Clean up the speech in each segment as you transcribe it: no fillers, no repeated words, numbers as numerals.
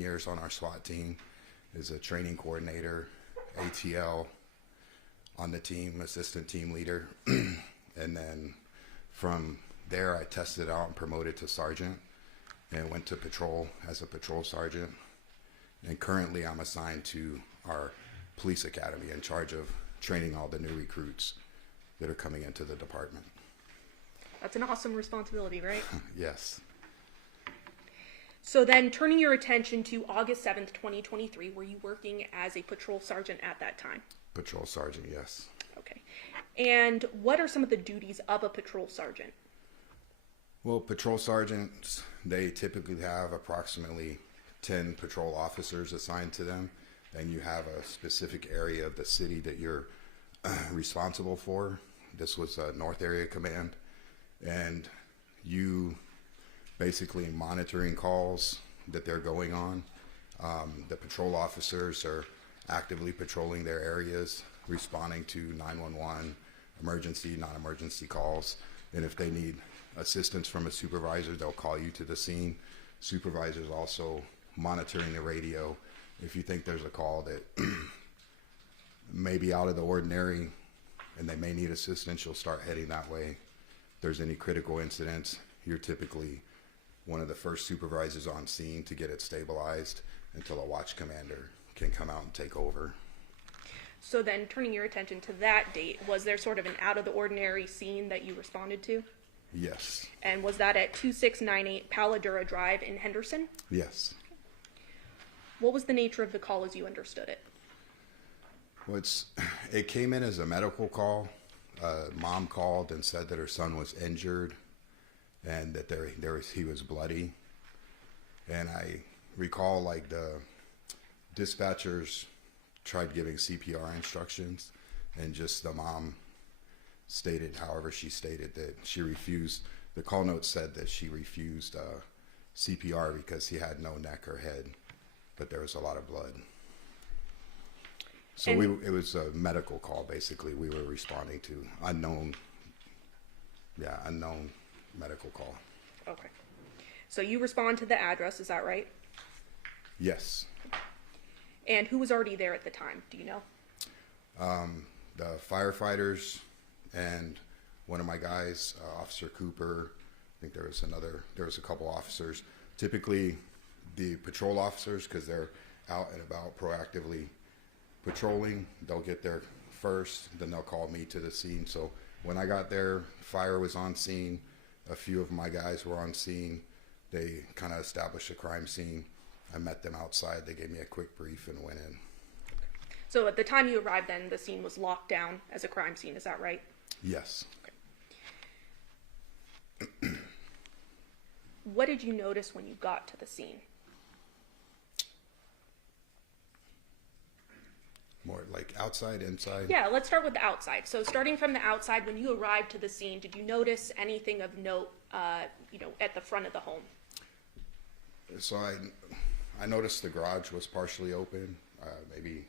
years on our SWAT team, is a training coordinator, ATL on the team, assistant team leader. And then from there, I tested out and promoted to sergeant and went to patrol as a patrol sergeant. And currently I'm assigned to our police academy in charge of training all the new recruits that are coming into the department. That's an awesome responsibility, right? Yes. So then turning your attention to August 7th, 2023, were you working as a patrol sergeant at that time? Patrol sergeant, yes. Okay. And what are some of the duties of a patrol sergeant? Well, patrol sergeants, they typically have approximately 10 patrol officers assigned to them. Then you have a specific area of the city that you're responsible for. This was a North Area Command. And you basically monitoring calls that they're going on. The patrol officers are actively patrolling their areas, responding to 911, emergency, non-emergency calls. And if they need assistance from a supervisor, they'll call you to the scene. Supervisors also monitoring the radio. If you think there's a call that may be out of the ordinary and they may need assistance, you'll start heading that way. If there's any critical incidents, you're typically one of the first supervisors on scene to get it stabilized until a watch commander can come out and take over. So then turning your attention to that date, was there sort of an out of the ordinary scene that you responded to? Yes. And was that at 2698 Paladura Drive in Henderson? Yes. What was the nature of the call as you understood it? Well, it came in as a medical call. Mom called and said that her son was injured and that he was bloody. And I recall like the dispatchers tried giving CPR instructions, and just the mom stated, however she stated, that she refused. The call note said that she refused CPR because he had no neck or head, but there was a lot of blood. So it was a medical call, basically. We were responding to unknown medical call. Okay. So you respond to the address, is that right? Yes. And who was already there at the time? Do you know? The firefighters and one of my guys, Officer Cooper. I think there was a couple officers. Typically the patrol officers, because they're out and about proactively patrolling, they'll get there first, then they'll call me to the scene. So when I got there, fire was on scene. A few of my guys were on scene. They kind of established a crime scene. I met them outside. They gave me a quick brief and went in. So at the time you arrived then, the scene was locked down as a crime scene, is that right? Yes. Okay. What did you notice when you got to the scene? More like outside, inside? Yeah, let's start with the outside. So starting from the outside, when you arrived to the scene, did you notice anything of note, at the front of the home? So I noticed the garage was partially open, maybe,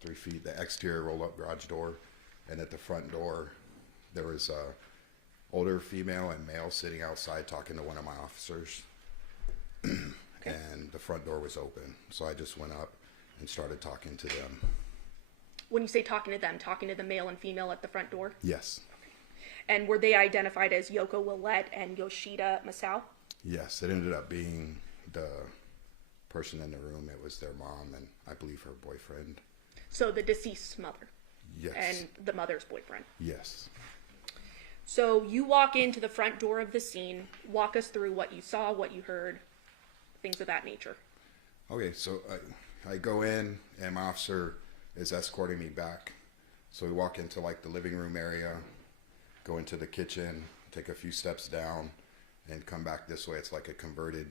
3 feet. The exterior roll-up garage door, and at the front door, there was a older female and male sitting outside talking to one of my officers. Okay. And the front door was open, so I just went up and started talking to them. When you say talking to them, talking to the male and female at the front door? Yes. Okay. And were they identified as Yoko Willette and Yoshida Masao? Yes, it ended up being the person in the room. It was their mom and I believe her boyfriend. So the deceased's mother? Yes. And the mother's boyfriend? Yes. So you walk into the front door of the scene. Walk us through what you saw, what you heard, things of that nature. Okay, so I go in and my officer is escorting me back. So we walk into like the living room area, go into the kitchen, take a few steps down, and come back this way. It's like a converted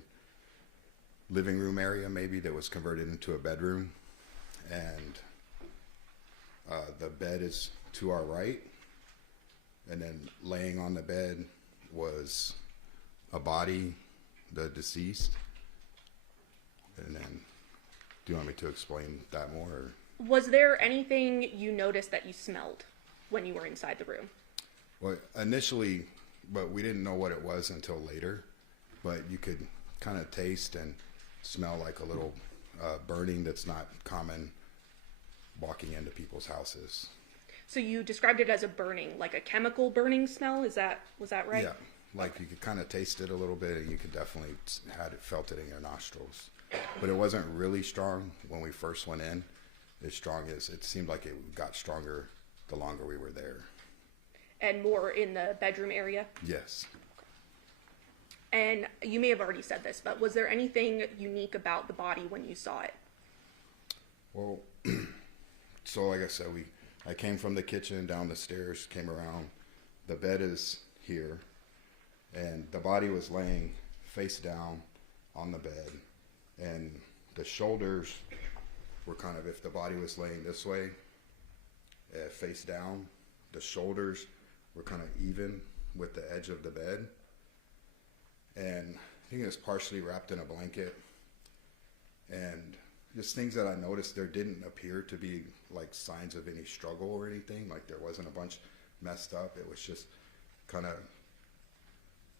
living room area maybe that was converted into a bedroom. And the bed is to our right. And then laying on the bed was a body, the deceased. And then, do you want me to explain that more? Or? Was there anything you noticed that you smelled when you were inside the room? Well, initially, but we didn't know what it was until later. But you could kind of taste and smell like a little burning that's not common walking into people's houses. So you described it as a burning, like a chemical burning smell. Was that right? Yeah, like you could kind of taste it a little bit, and you could definitely felt it in your nostrils. But it wasn't really strong when we first went in. As strong as it seemed like it got stronger the longer we were there. And more in the bedroom area? Yes. And you may have already said this, but was there anything unique about the body when you saw it? Well, so like I said, I came from the kitchen down the stairs, came around. The bed is here, and the body was laying face down on the bed, and the shoulders were kind of, if the body was laying this way, face down, the shoulders were kind of even with the edge of the bed. And I think it was partially wrapped in a blanket. And just things that I noticed, there didn't appear to be like signs of any struggle or anything. Like there wasn't a bunch messed up. It was just kind of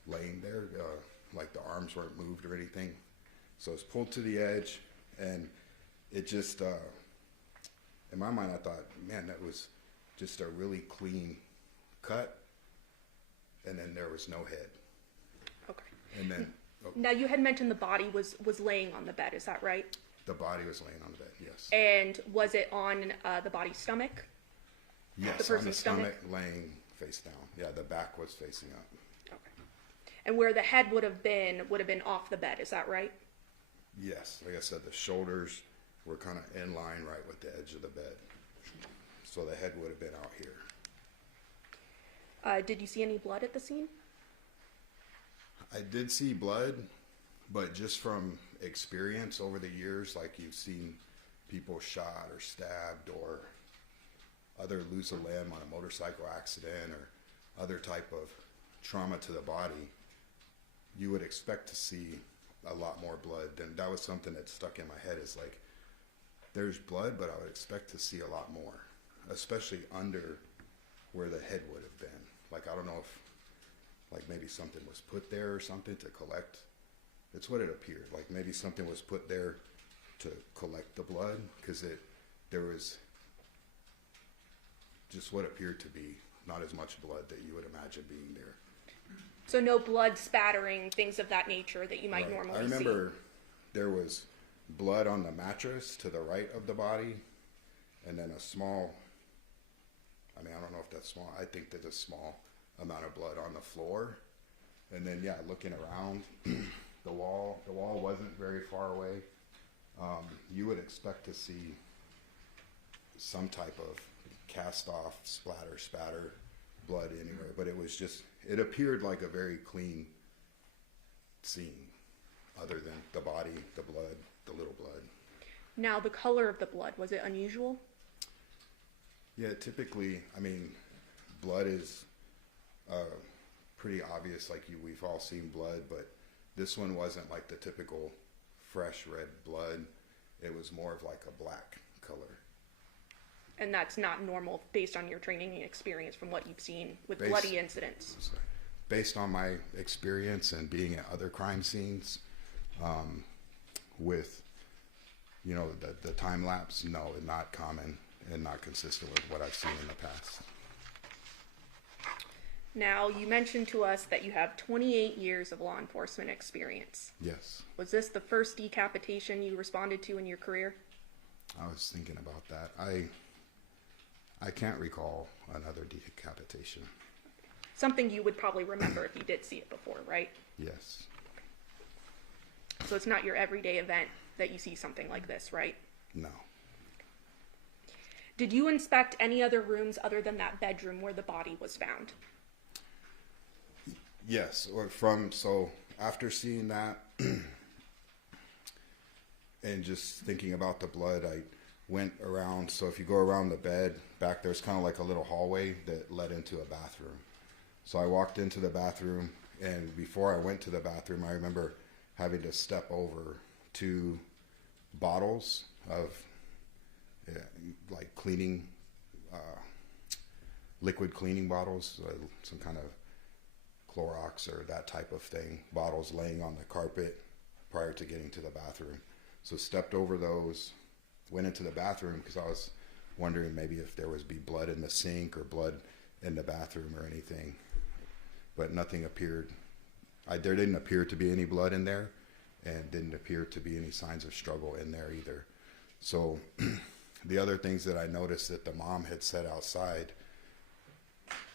laying there, like the arms weren't moved or anything. So it was pulled to the edge, and it just, in my mind, I thought, man, that was just a really clean cut, and then there was no head. Okay. And then... Oh, now, you had mentioned the body was laying on the bed, is that right? the body was laying on the bed, yes. And was it on the body's stomach? Yes, on the stomach, laying face down. Yeah, the back was facing up. Okay. And where the head would have been off the bed, is that right? Yes, like I said, the shoulders were kind of in line right with the edge of the bed. So the head would have been out here. Did you see any blood at the scene? I did see blood, but just from experience over the years, like you've seen people shot or stabbed or other lose a limb on a motorcycle accident or other type of trauma to the body, you would expect to see a lot more blood. And that was something that stuck in my head, is like, there's blood, but I would expect to see a lot more, especially under where the head would have been. Like, I don't know if, like, maybe something was put there or something to collect. It's what it appeared. Like, maybe something was put there to collect the blood, because there was just what appeared to be not as much blood that you would imagine being there. So no blood spattering, things of that nature that you might normally see. I remember there was blood on the mattress to the right of the body, and then a small, I mean, I don't know if that's small. I think there's a small amount of blood on the floor. And then, yeah, looking around, the wall wasn't very far away. You would expect to see some type of cast off, spatter, blood anywhere, but it was just, it appeared like a very clean scene, other than the body, the blood, the little blood. Now, the color of the blood, was it unusual? Yeah, typically, I mean, blood is pretty obvious, like we've all seen blood, but this one wasn't like the typical fresh red blood. It was more of like a black color. And that's not normal based on your training and experience from what you've seen with bloody incidents? Based on my experience and being at other crime scenes, with, you know, the time lapse, no, not common and not consistent with what I've seen in the past. Now, you mentioned to us that you have 28 years of law enforcement experience. Yes. Was this the first decapitation you responded to in your career? I was thinking about that. I can't recall another decapitation. Something you would probably remember if you did see it before, right? Yes. So it's not your everyday event that you see something like this, right? No. Did you inspect any other rooms other than that bedroom where the body was found? Yes. So after seeing that and just thinking about the blood, I went around. So if you go around the bed, back there's kind of like a little hallway that led into a bathroom. So I walked into the bathroom, and before I went to the bathroom, I remember having to step over 2 bottles of like cleaning, liquid cleaning bottles, some kind of Clorox or that type of thing, bottles laying on the carpet. prior to getting to the bathroom. So stepped over those, went into the bathroom because I was wondering maybe if there was blood in the sink or blood in the bathroom or anything, but nothing appeared. There didn't appear to be any blood in there, and didn't appear to be any signs of struggle in there either. So the other things that I noticed that the mom had said outside,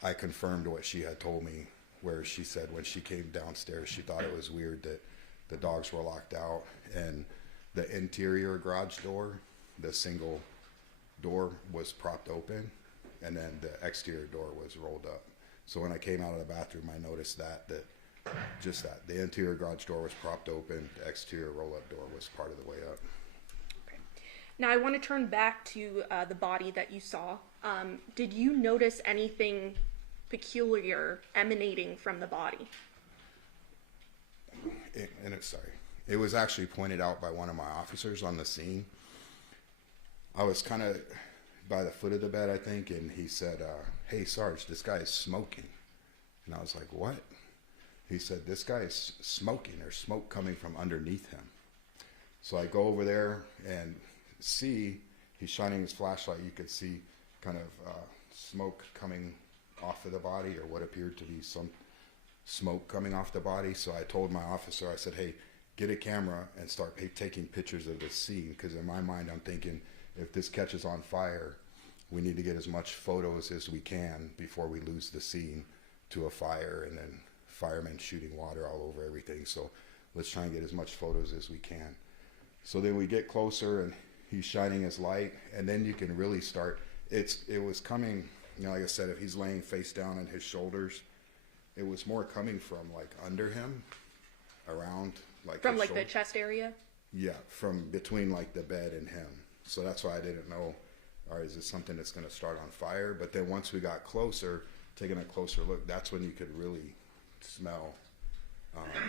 I confirmed what she had told me, where she said when she came downstairs, she thought it was weird that the dogs were locked out, and the interior garage door, the single door, was propped open, and then the exterior door was rolled up. So when I came out of the bathroom, I noticed that the interior garage door was propped open, the exterior roll-up door was part of the way up. Okay. Now I want to turn back to the body that you saw. Did you notice anything peculiar emanating from the body? It was actually pointed out by one of my officers on the scene. I was kind of by the foot of the bed, I think, and he said, "Hey, Sarge, this guy is smoking." And I was like, "What?" He said, "This guy is smoking. There's smoke coming from underneath him." So I go over there and see he's shining his flashlight. You could see kind of smoke coming off of the body, or what appeared to be some smoke coming off the body. So I told my officer, I said, "Hey, get a camera and start taking pictures of this scene," because in my mind I'm thinking, if this catches on fire, we need to get as much photos as we can before we lose the scene to a fire, and then firemen shooting water all over everything. So let's try and get as much photos as we can. So then we get closer, and he's shining his light, and then you can really start. It was coming, like I said, if he's laying face down on his shoulders, it was more coming from like under him, around like from like the chest area. Yeah, from between like the bed and him. So that's why I didn't know, all right, is this something that's going to start on fire? But then once we got closer, taking a closer look, that's when you could really smell,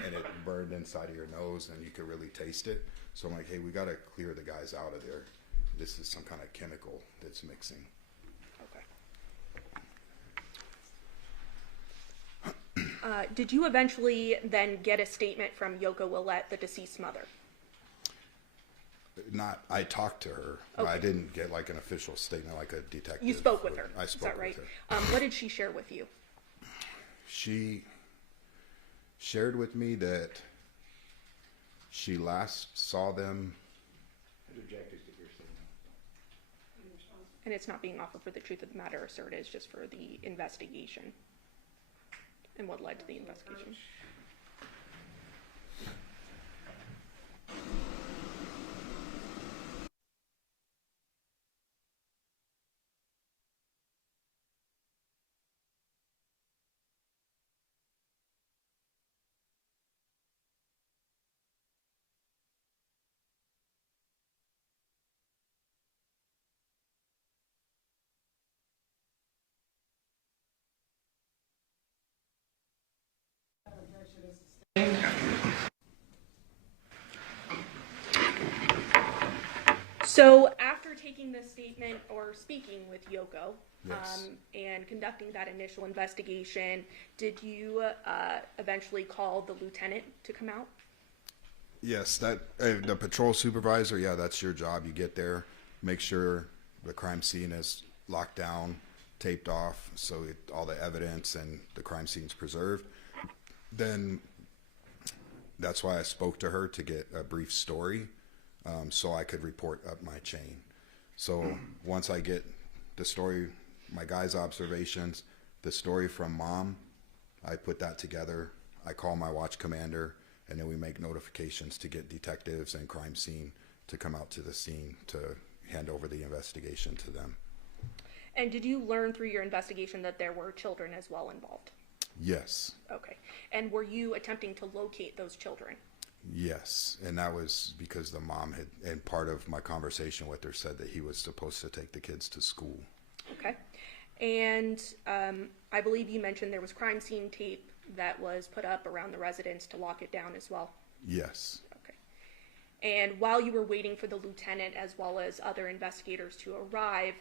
and it burned inside of your nose, and you could really taste it. So I'm like, hey, we got to clear the guys out of there. This is some kind of chemical that's mixing. Okay. Did you eventually then get a statement from Yoko Willette, the deceased mother? I talked to her. Okay. I didn't get like an official statement like a detective. You spoke with her. I spoke Is that right? with her. What did she share with you? She shared with me that she last saw them. And it's not being offered for the truth of the matter asserted, it's just for the investigation and what led to the investigation. So after taking this statement or speaking with Yoko, Yes. And conducting that initial investigation, did you eventually call the lieutenant to come out? Yes, the patrol supervisor, yeah, that's your job. You get there, make sure the crime scene is locked down, taped off, so all the evidence and the crime scene is preserved. Then that's why I spoke to her to get a brief story, so I could report up my chain. So once I get the story, my guy's observations, the story from mom, I put that together. I call my watch commander, and then we make notifications to get detectives and crime scene to come out to the scene to hand over the investigation to them. And did you learn through your investigation that there were children as well involved? Yes. Okay. And were you attempting to locate those children? Yes, and that was because the mom had, and part of my conversation with her, said that he was supposed to take the kids to school. Okay. And I believe you mentioned there was crime scene tape that was put up around the residence to lock it down as well? Yes. Okay. And while you were waiting for the lieutenant as well as other investigators to arrive,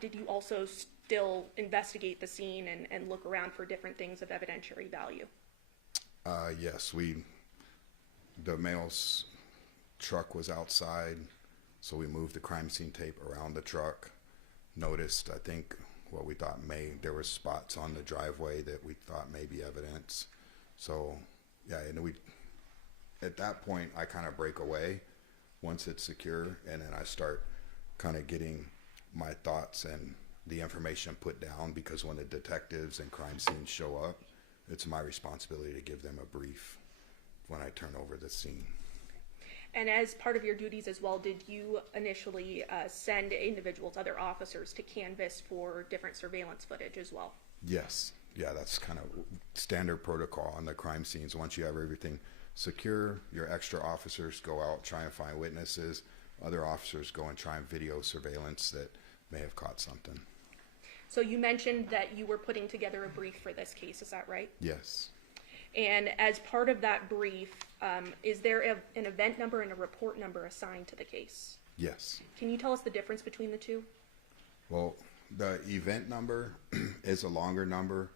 did you also still investigate the scene and look around for different things of evidentiary value? Yes, we the male's truck was outside, so we moved the crime scene tape around the truck. Noticed, I think, what we thought there were spots on the driveway that we thought may be evidence. So, yeah, and at that point, I kind of break away once it's secure, and then I start kind of getting my thoughts and the information put down, because when the detectives and crime scenes show up, it's my responsibility to give them a brief when I turn over the scene. And as part of your duties as well, did you initially send individuals, other officers, to canvass for different surveillance footage as well? Yes. Yeah, that's kind of standard protocol on the crime scenes. Once you have everything secure, your extra officers go out, try and find witnesses. Other officers go and try and video surveillance that may have caught something. So you mentioned that you were putting together a brief for this case, is that right? Yes. And as part of that brief, is there an event number and a report number assigned to the case? Yes. Can you tell us the difference between the two? Well, the event number is a longer number.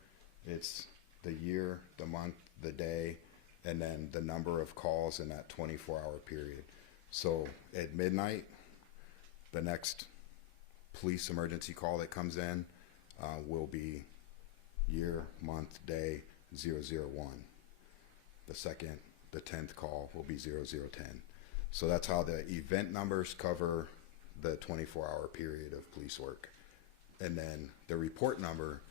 It's the year, the month, the day, and then the number of calls in that 24-hour period. So at midnight, the next police emergency call that comes in will be year, month, day 0001. The 10th call will be 0010. So that's how the event numbers cover the 24-hour period of police work. And then the report number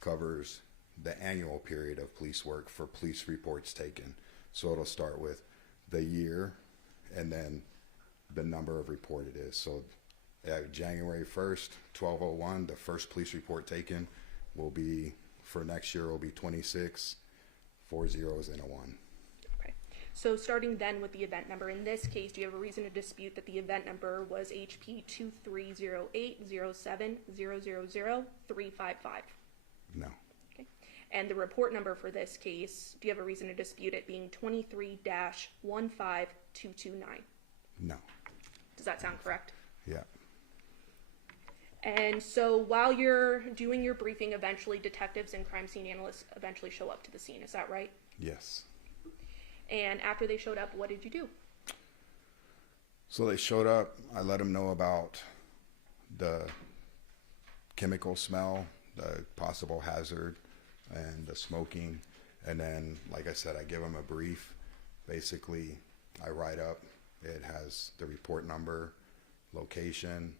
covers the annual period of police work for police reports taken. So it'll start with the year and then the number of report it is. So January 1st, 1201, the first police report taken will be, for next year, will be 26, 4 zeros and a 1. Okay. So starting then with the event number, in this case, do you have a reason to dispute that the event number was HP 230807000355? No. Okay. And the report number for this case, do you have a reason to dispute it being 23-15229? No. Does that sound correct? Yeah. And so while you're doing your briefing, eventually detectives and crime scene analysts eventually show up to the scene. Is that right? Yes. And after they showed up, what did you do? So they showed up. I let them know about the chemical smell, the possible hazard, and the smoking. And then, like I said, I give them a brief. Basically, I write up. It has the report number, location,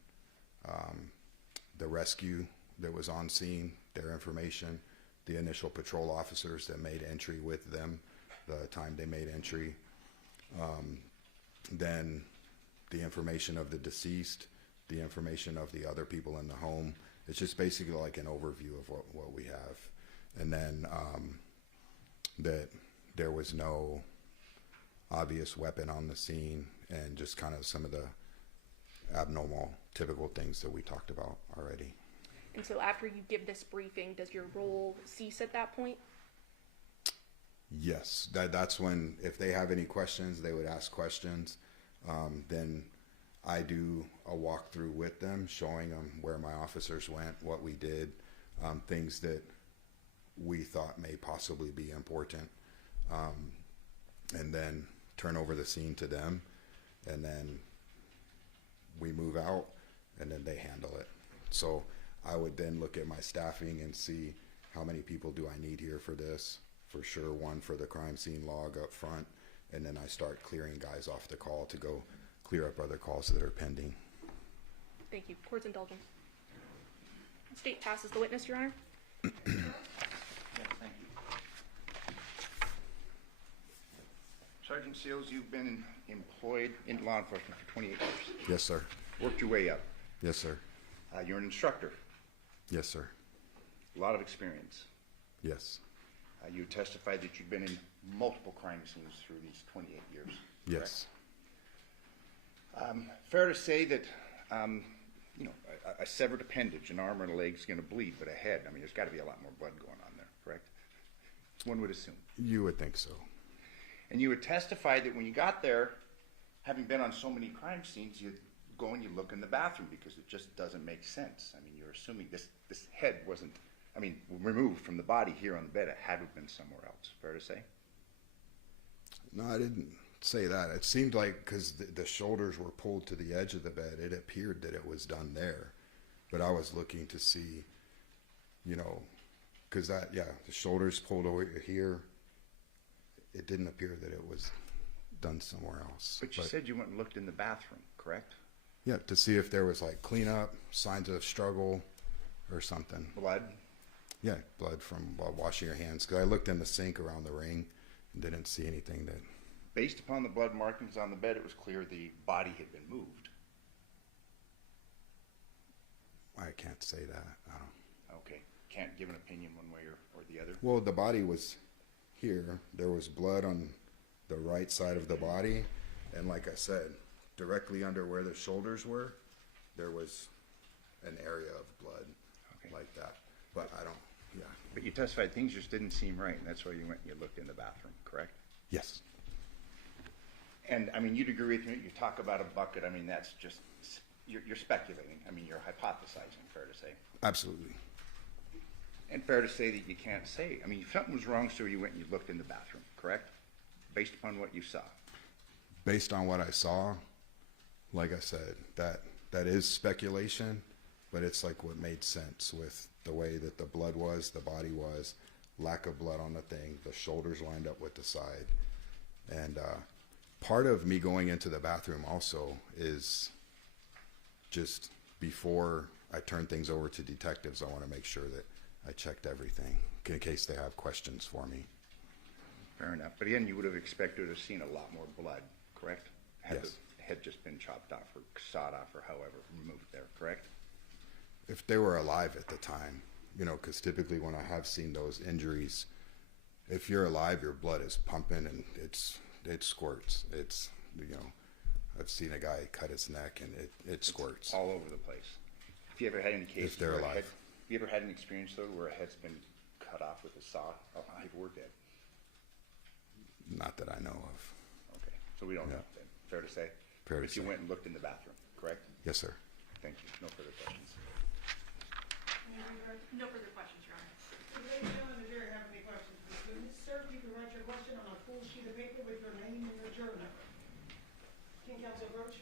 the rescue that was on scene, their information, the initial patrol officers that made entry with them, the time they made entry, then the information of the deceased, the information of the other people in the home. It's just basically like an overview of what we have. And then that there was no obvious weapon on the scene, and just kind of some of the abnormal, typical things that we talked about already. And so after you give this briefing, does your role cease at that point? Yes, that's when, if they have any questions, they would ask questions. Then I do a walkthrough with them, showing them where my officers went, what we did, things that we thought may possibly be important, and then turn over the scene to them, and then we move out, and then they handle it. So I would then look at my staffing and see how many people do I need here for this. For sure, one for the crime scene log up front, and then I start clearing guys off the call to go clear up other calls that are pending. Thank you. Court's indulgence. The state passes the witness, Your Honor. Yes, thank you. Sergeant Seals, you've been employed in law enforcement for 28 years. Yes, sir. Worked your way up. Yes, sir. You're an instructor. Yes, sir. A lot of experience. Yes. You testified that you've been in multiple crime scenes through these 28 years. Yes. Fair to say that, a severed appendage, an arm or a leg is going to bleed, but a head, there's got to be a lot more blood going on there, correct? One would assume. You would think so. And you would testify that when you got there, having been on so many crime scenes, you go and you look in the bathroom because it just doesn't make sense. You're assuming this head wasn't, removed from the body here on the bed. It had to have been somewhere else. Fair to say? No, I didn't say that. It seemed like because the shoulders were pulled to the edge of the bed, it appeared that it was done there. But I was looking to see, you know, because the shoulders pulled over here. It didn't appear that it was done somewhere else. But you said you went and looked in the bathroom, correct? Yeah, to see if there was like cleanup, signs of struggle, or something. Blood? Yeah, blood from washing your hands. Because I looked in the sink around the ring and didn't see anything that. Based upon the blood markings on the bed, it was clear the body had been moved. I can't say that. I don't. Okay. Can't give an opinion one way or the other? Well, the body was here. There was blood on the right side of the body. And like I said, directly under where the shoulders were, there was an area of blood like that. But I don't, yeah. But you testified things just didn't seem right, and that's why you went and you looked in the bathroom, correct? Yes. And, I mean, you'd agree with me, you talk about a bucket, I mean, that's just, you're speculating. I mean, you're hypothesizing, fair to say. Absolutely. And fair to say that you can't say. I mean, if something was wrong, so you went and you looked in the bathroom, correct? Based upon what you saw. Based on what I saw, like I said, that is speculation, but it's like what made sense with the way that the blood was, the body was, lack of blood on the thing, the shoulders lined up with the side. And part of me going into the bathroom also is just before I turn things over to detectives, I want to make sure that I checked everything in case they have questions for me. Fair enough. But again, you would have expected to have seen a lot more blood, correct? Had Yes. the head just been chopped off or sawed off or however removed there, correct? If they were alive at the time, you know, because typically when I have seen those injuries, if you're alive, your blood is pumping and it squirts. It's, you know, I've seen a guy cut his neck and it squirts. All over the place. Have you ever had any cases If they're where alive. have you ever had an experience though where a head's been cut off with a saw? Oh, I've worked at. Not that I know of. Okay, so we don't Yeah. know then. Fair to say? Fair to But you say. went and looked in the bathroom, correct? Yes, sir. Thank you. No further questions. No further questions, Your Honor. Ladies and gentlemen, if you have any questions for the witness, sir, you can write your question on a full sheet of paper with your name and your juror number. Can counsel approach?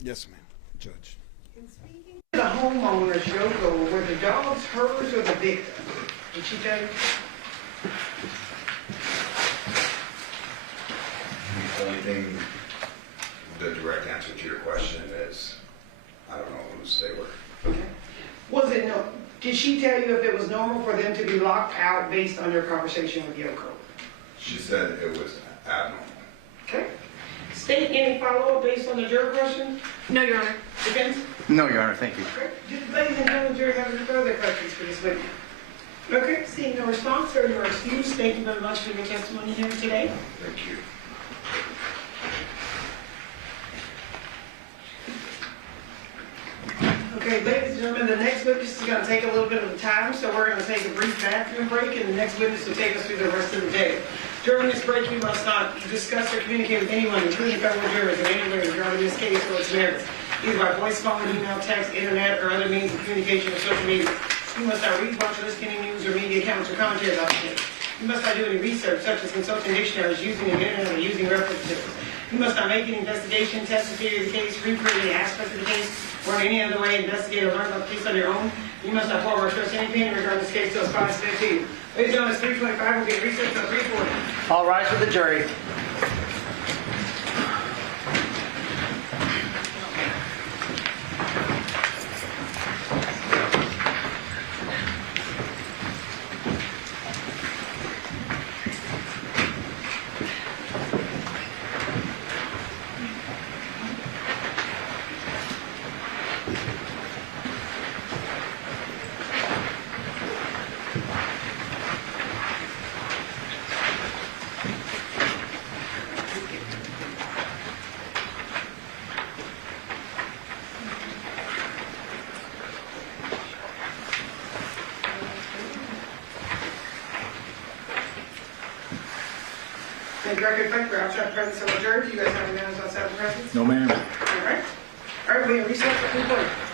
Yes, ma'am. Judge. In speaking to the homeowner, Yoko, were the dogs hers or the victim? Did she tell you? The only thing, the direct answer to your question is, I don't know whose they were. Okay. Was it no? Did she tell you if it was normal for them to be locked out based on your conversation with Yoko? She said it was abnormal. Okay. State any follow-up based on the juror question? No, Your Honor. Defense? No, Your Honor, thank you. Okay. Ladies and gentlemen, jury, have any further questions for this witness? Okay, seeing no response, sir, you are excused. Thank you very much for your testimony here today. Thank you. Okay, ladies and gentlemen, the next witness is going to take a little bit of time, so we're going to take a brief bathroom break, and the next witness will take us through the rest of the day. During this break, we must not discuss or communicate with anyone, including fellow jurors, in any way regarding this case or its merits, either by voice, phone, email, text, internet, or other means of communication or social media. You must not read, watch, or listen to any news or media accounts or commentary about the case. You must not do any research, such as consulting dictionaries, using the internet, or using references. You must not make any investigation, test the theory of the case, reprove any aspect of the case, or in any other way investigate or learn about the case on your own. You must not form or express any opinion regarding this case until it's finally submitted to you. Ladies and gentlemen, it's 3:25. We'll get recess until 3:40. All rise for the jury. the record reflect, we're outside the presence of a jury. Do you guys have any matters outside the presence? No, ma'am. All right. All right, we have recess at 3:30.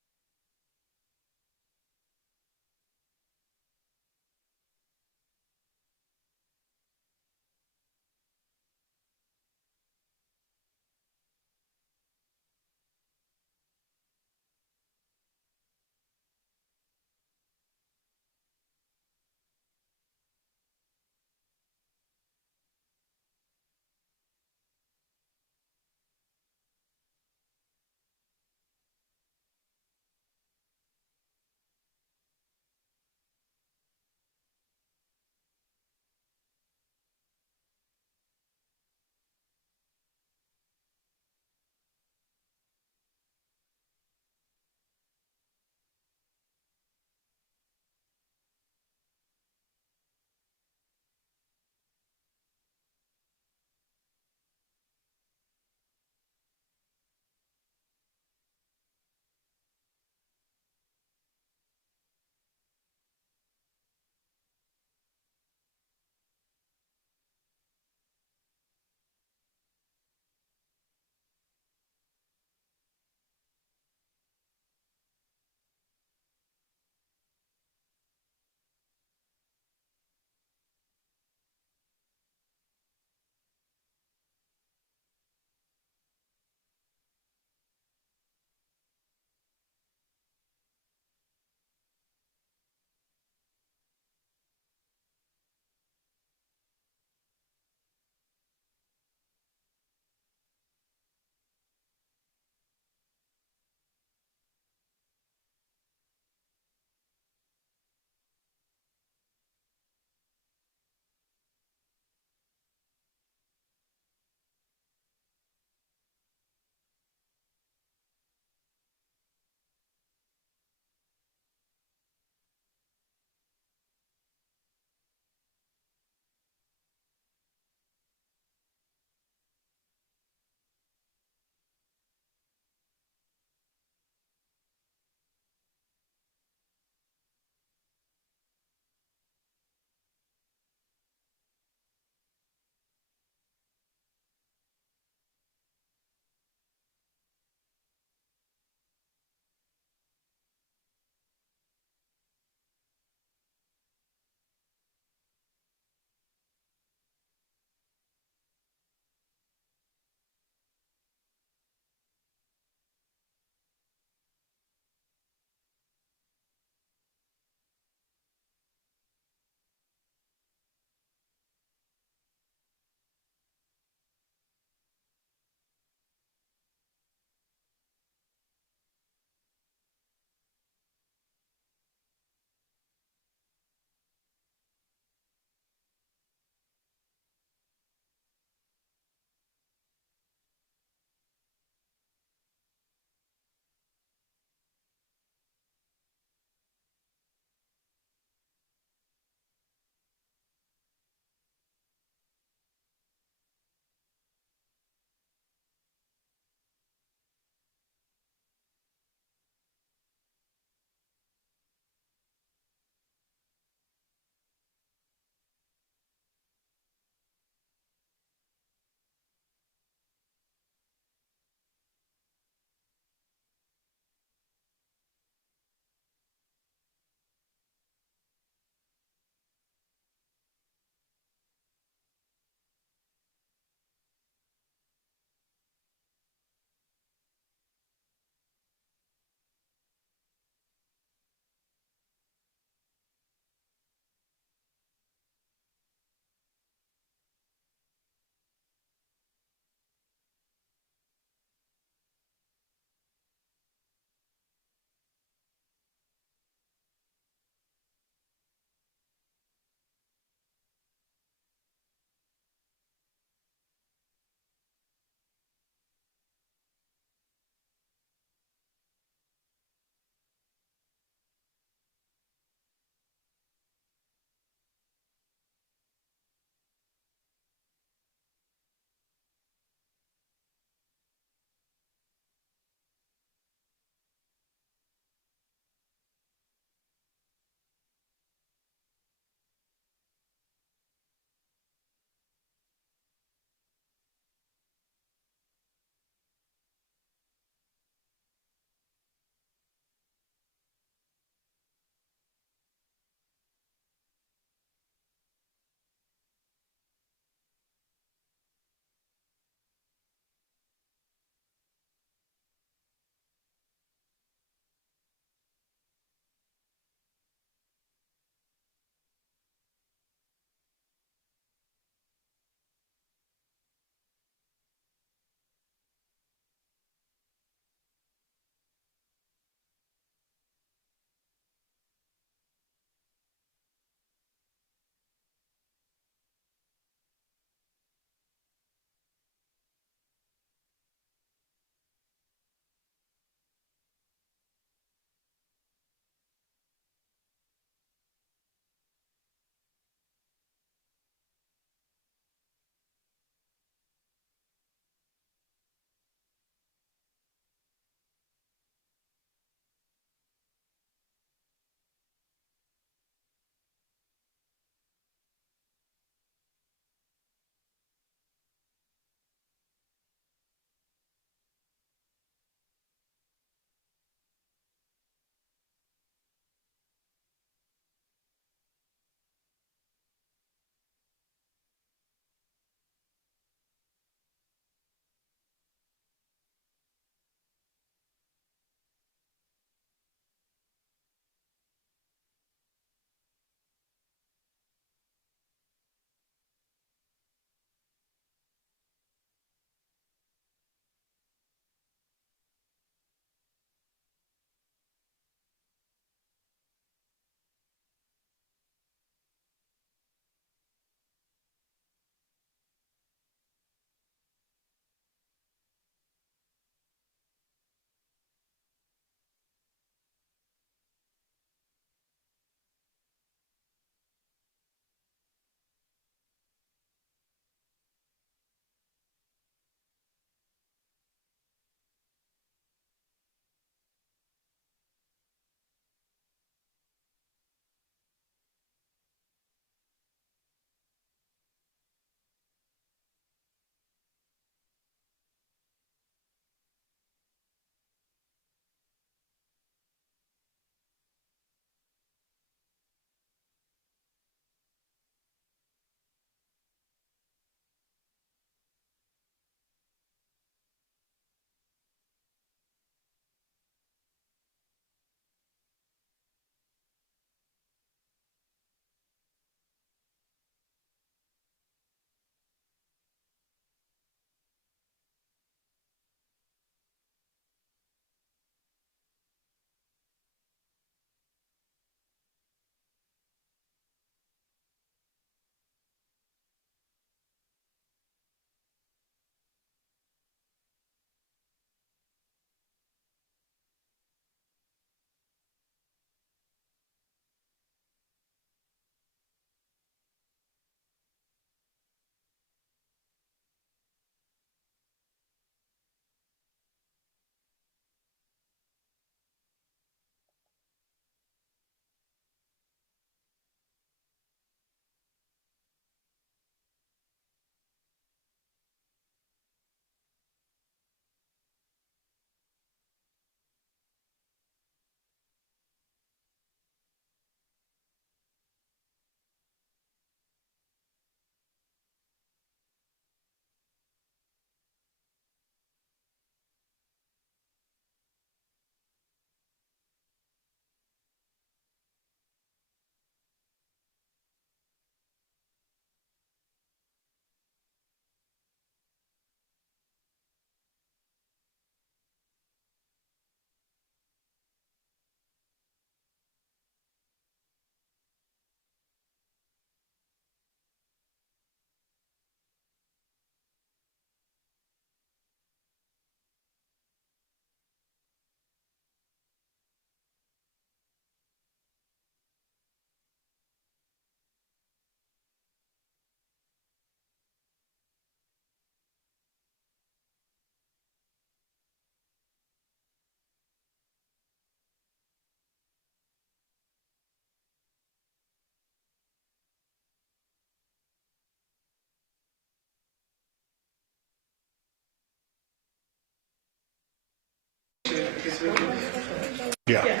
Yeah.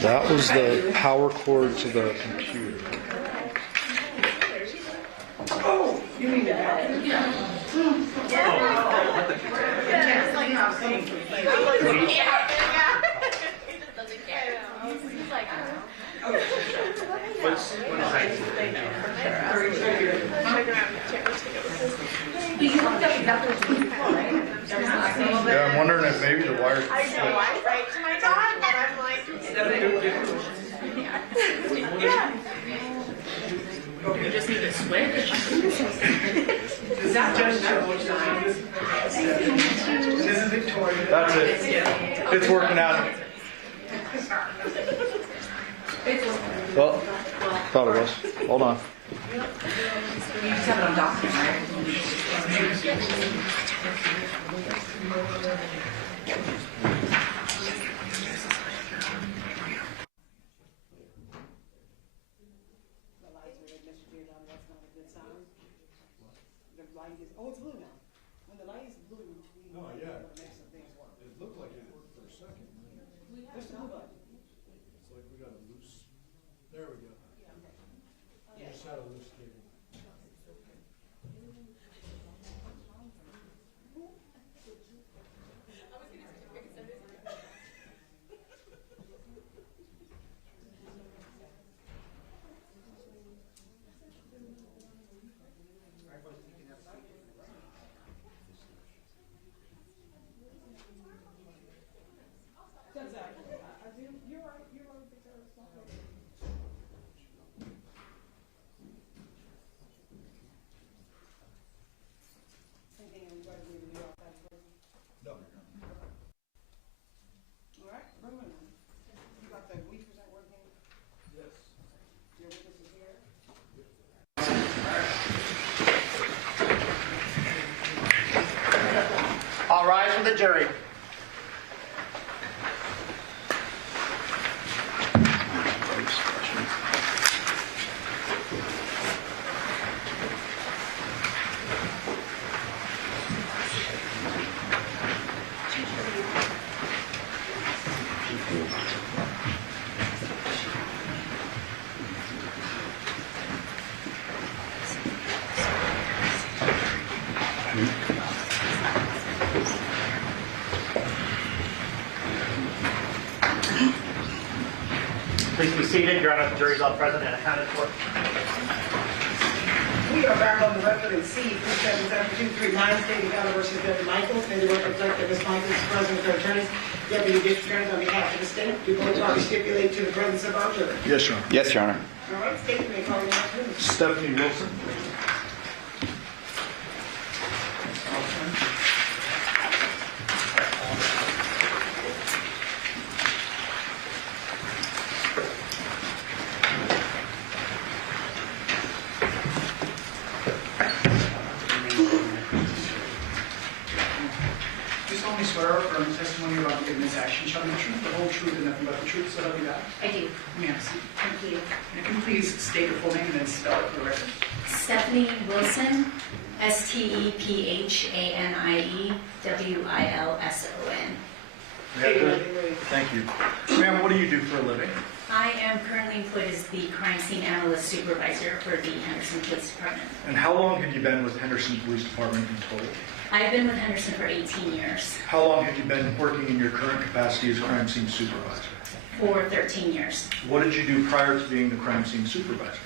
That was the power cord to the computer. Oh, you mean the bathroom? Yeah. It's like not saying Yeah, I'm wondering if maybe the wire. I know, I write to my dog, but I'm like, yeah. You just need a switch. Is that just This is Victoria. That's it. It's working out. Well, thought it was. Hold on. You just have it on document, right? Oh, it's blue now. When the light is blue, we know what makes the things work. It looked like it worked for a second. There's the blue button. It's like we got a loose, there we go. We just had a loose cable. No. All right, bring it in. You got the weed percent working? Yes. Your witness is here? All rise for the jury. Please be seated. Your Honor, the jury is all present and accounted for. We are back on the record in C, 377-239, State of Ghana versus Devyn Michaels. May the record reflect that Ms. Michaels, President of the Attorneys, Deputy District Attorneys, on behalf of the state, do both parties stipulate to the presence of our jury. Yes, Your Honor. Yes, Your Honor. All right, state, you may call your next witness. Stephanie Wilson. Do you solemnly swear or affirm the testimony you're about to give in this action shall be the truth, the whole truth, and nothing but the truth, so help you God? I do. May I have a seat? Thank you. And can you please state your full name and then spell it for the record? Stephanie Wilson, STEPHANIE WILSON. Thank you. Ma'am, what do you do for a living? I am currently employed as the crime scene analyst supervisor for the Henderson Police Department. And how long have you been with Henderson Police Department in total? I've been with Henderson for 18 years, How long have you been working in your current capacity as crime scene supervisor? for 13 years. What did you do prior to being the crime scene supervisor?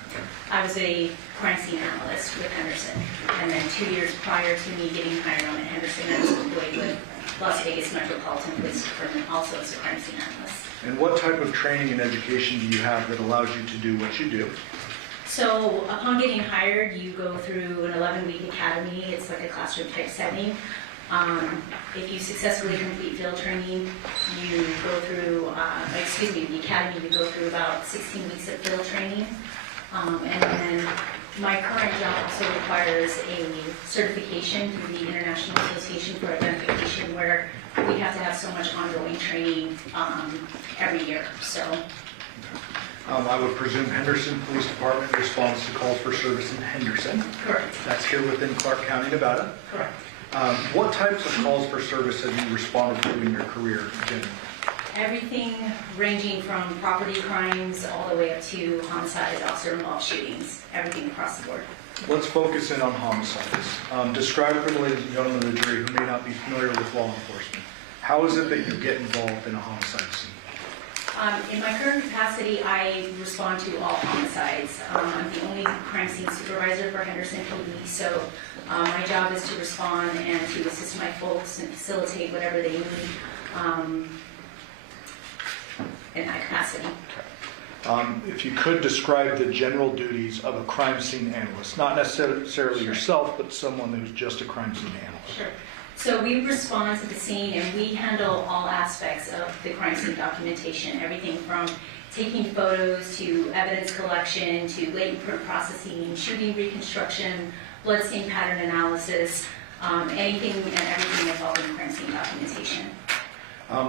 I was a crime scene analyst with Henderson, and then 2 years prior to me getting hired on at Henderson, I was employed with Las Vegas Metropolitan Police Department, also as a crime scene analyst. And what type of training and education do you have that allows you to do what you do? So upon getting hired, you go through an 11-week academy. It's like a classroom type setting. If you successfully complete field training, you go through, the academy, you go through about 16 weeks of field training. And then my current job also requires a certification through the International Association for Identification, where we have to have so much ongoing training every year. So I would presume Henderson Police Department responds to calls for service in Henderson. Correct. That's here within Clark County, Nevada. Correct. What types of calls for service have you responded to in your career, Jen? Everything ranging from property crimes all the way up to homicides, officer-involved shootings, everything across the board. Let's focus in on homicides. Describe for the ladies and gentlemen of the jury who may not be familiar with law enforcement. How is it that you get involved in a homicide scene? In my current capacity, I respond to all homicides. I'm the only crime scene supervisor for Henderson PD, so my job is to respond and to assist my folks and facilitate whatever they need in that capacity. If you could describe the general duties of a crime scene analyst, not necessarily yourself, but someone who's just a crime scene analyst. Sure. So we respond to the scene and we handle all aspects of the crime scene documentation, everything from taking photos to evidence collection to latent print processing, shooting reconstruction, bloodstain pattern analysis, anything and everything involving crime scene documentation.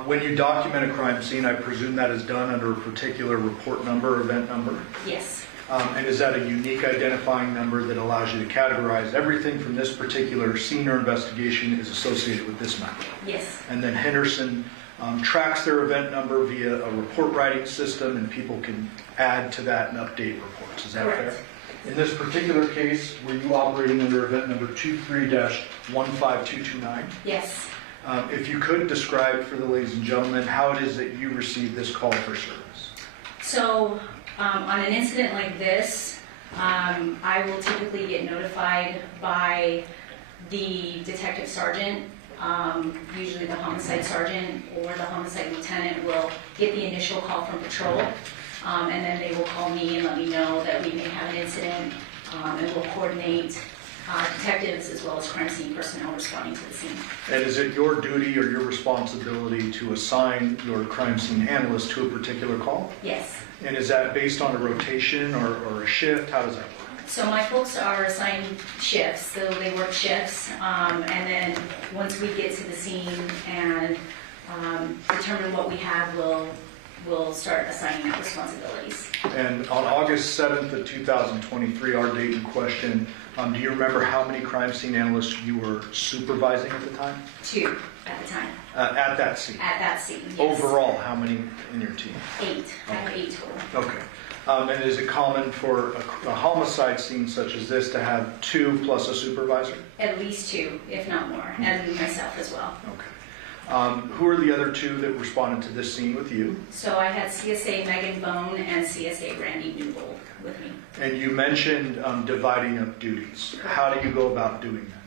When you document a crime scene, I presume that is done under a particular report number, event number? Yes. And is that a unique identifying number that allows you to categorize everything from this particular scene or investigation is associated with this number? Yes. And then Henderson tracks their event number via a report writing system, and people can add to that and update reports. Is that Correct. fair? In this particular case, were you operating under event number 23-15229? Yes. If you could describe for the ladies and gentlemen how it is that you received this call for service. So on an incident like this, I will typically get notified by the detective sergeant. Usually the homicide sergeant or the homicide lieutenant will get the initial call from patrol, and then they will call me and let me know that we may have an incident, and we'll coordinate detectives as well as crime scene personnel responding to the scene. And is it your duty or your responsibility to assign your crime scene analyst to a particular call? Yes. And is that based on a rotation or a shift? How does that work? So my folks are assigned shifts, so they work shifts, and then once we get to the scene and determine what we have, we'll start assigning out responsibilities. And on August 7th of 2023, our date in question, do you remember how many crime scene analysts you were supervising at the time? 2 at the time. At that scene? At that scene, yes. Overall, how many in your team? 8. I have 8 total. Okay. And is it common for a homicide scene such as this to have 2 plus a supervisor? At least 2, if not more, and myself as well. Okay. Who are the other 2 that responded to this scene with you? So I had CSA Megan Bone and CSA Randy Newbold with me. And you mentioned dividing up duties. How do you go about doing that?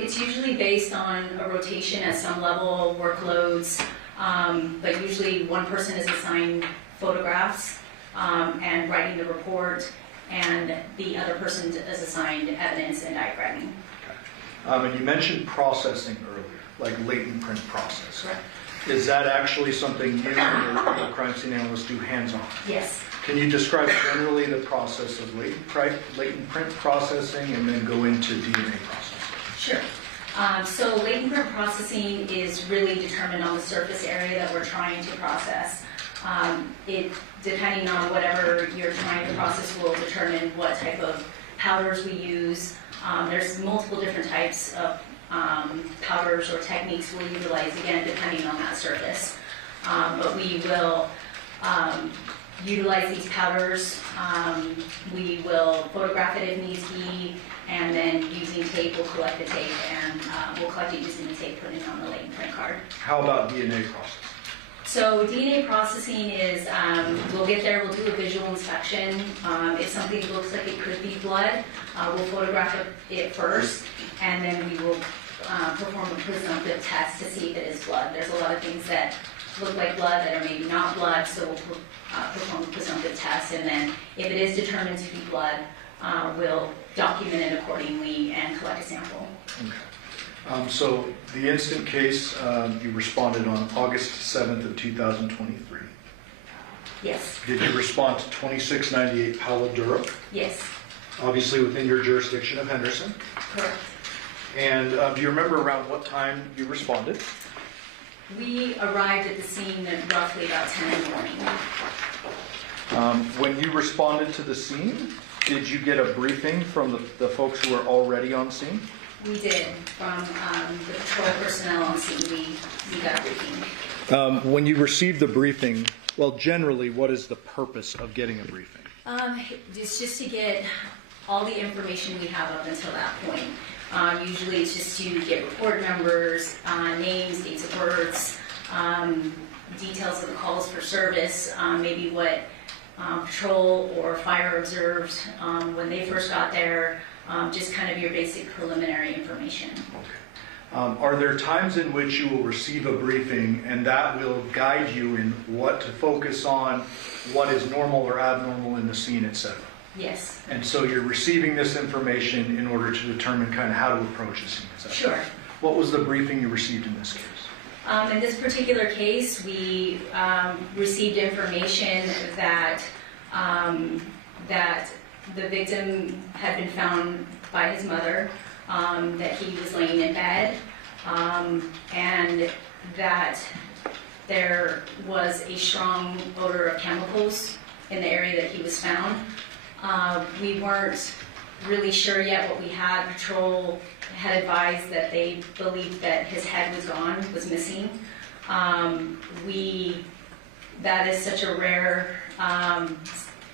It's usually based on a rotation at some level, workloads, but usually one person is assigned photographs and writing the report, and the other person is assigned evidence and diagramming. Okay. And you mentioned processing earlier, like latent print process. Correct. Is that actually something you and your crime scene analysts do hands-on? Yes. Can you describe generally the process of latent print processing and then go into DNA processing? Sure. So latent print processing is really determined on the surface area that we're trying to process. It, depending on whatever you're trying to process, will determine what type of powders we use. There's multiple different types of powders or techniques we'll utilize, again, depending on that surface. But we will utilize these powders. We will photograph it if needs be, and then using tape, we'll collect the tape, and we'll collect it using the tape, putting it on the latent print card. How about DNA processing? So DNA processing is, we'll get there, we'll do a visual inspection. If something looks like it could be blood, we'll photograph it first, and then we will perform a presumptive test to see if it is blood. There's a lot of things that look like blood that are maybe not blood, so we'll perform a presumptive test, and then if it is determined to be blood, we'll document it accordingly and collect a sample. Okay. So the instant case, you responded on August 7th of 2023. Yes. Did you respond to 2698 Paula Durham? Yes. Obviously within your jurisdiction of Henderson. Correct. And do you remember around what time you responded? We arrived at the scene at roughly about 10 in the morning. When you responded to the scene, did you get a briefing from the folks who were already on scene? We did. From the patrol personnel on scene, we got a briefing. When you received the briefing, well, generally, what is the purpose of getting a briefing? It's just to get all the information we have up until that point. Usually it's just to get report numbers, names, dates of births, details of the calls for service, maybe what patrol or fire observed when they first got there, just kind of your basic preliminary information. Okay. Are there times in which you will receive a briefing and that will guide you in what to focus on, what is normal or abnormal in the scene, etc.? Yes. And so you're receiving this information in order to determine kind of how to approach the scene, is that Sure. correct? What was the briefing you received in this case? In this particular case, we received information that that the victim had been found by his mother, that he was laying in bed, and that there was a strong odor of chemicals in the area that he was found. We weren't really sure yet what we had. Patrol had advised that they believed that his head was gone, was missing. That is such a rare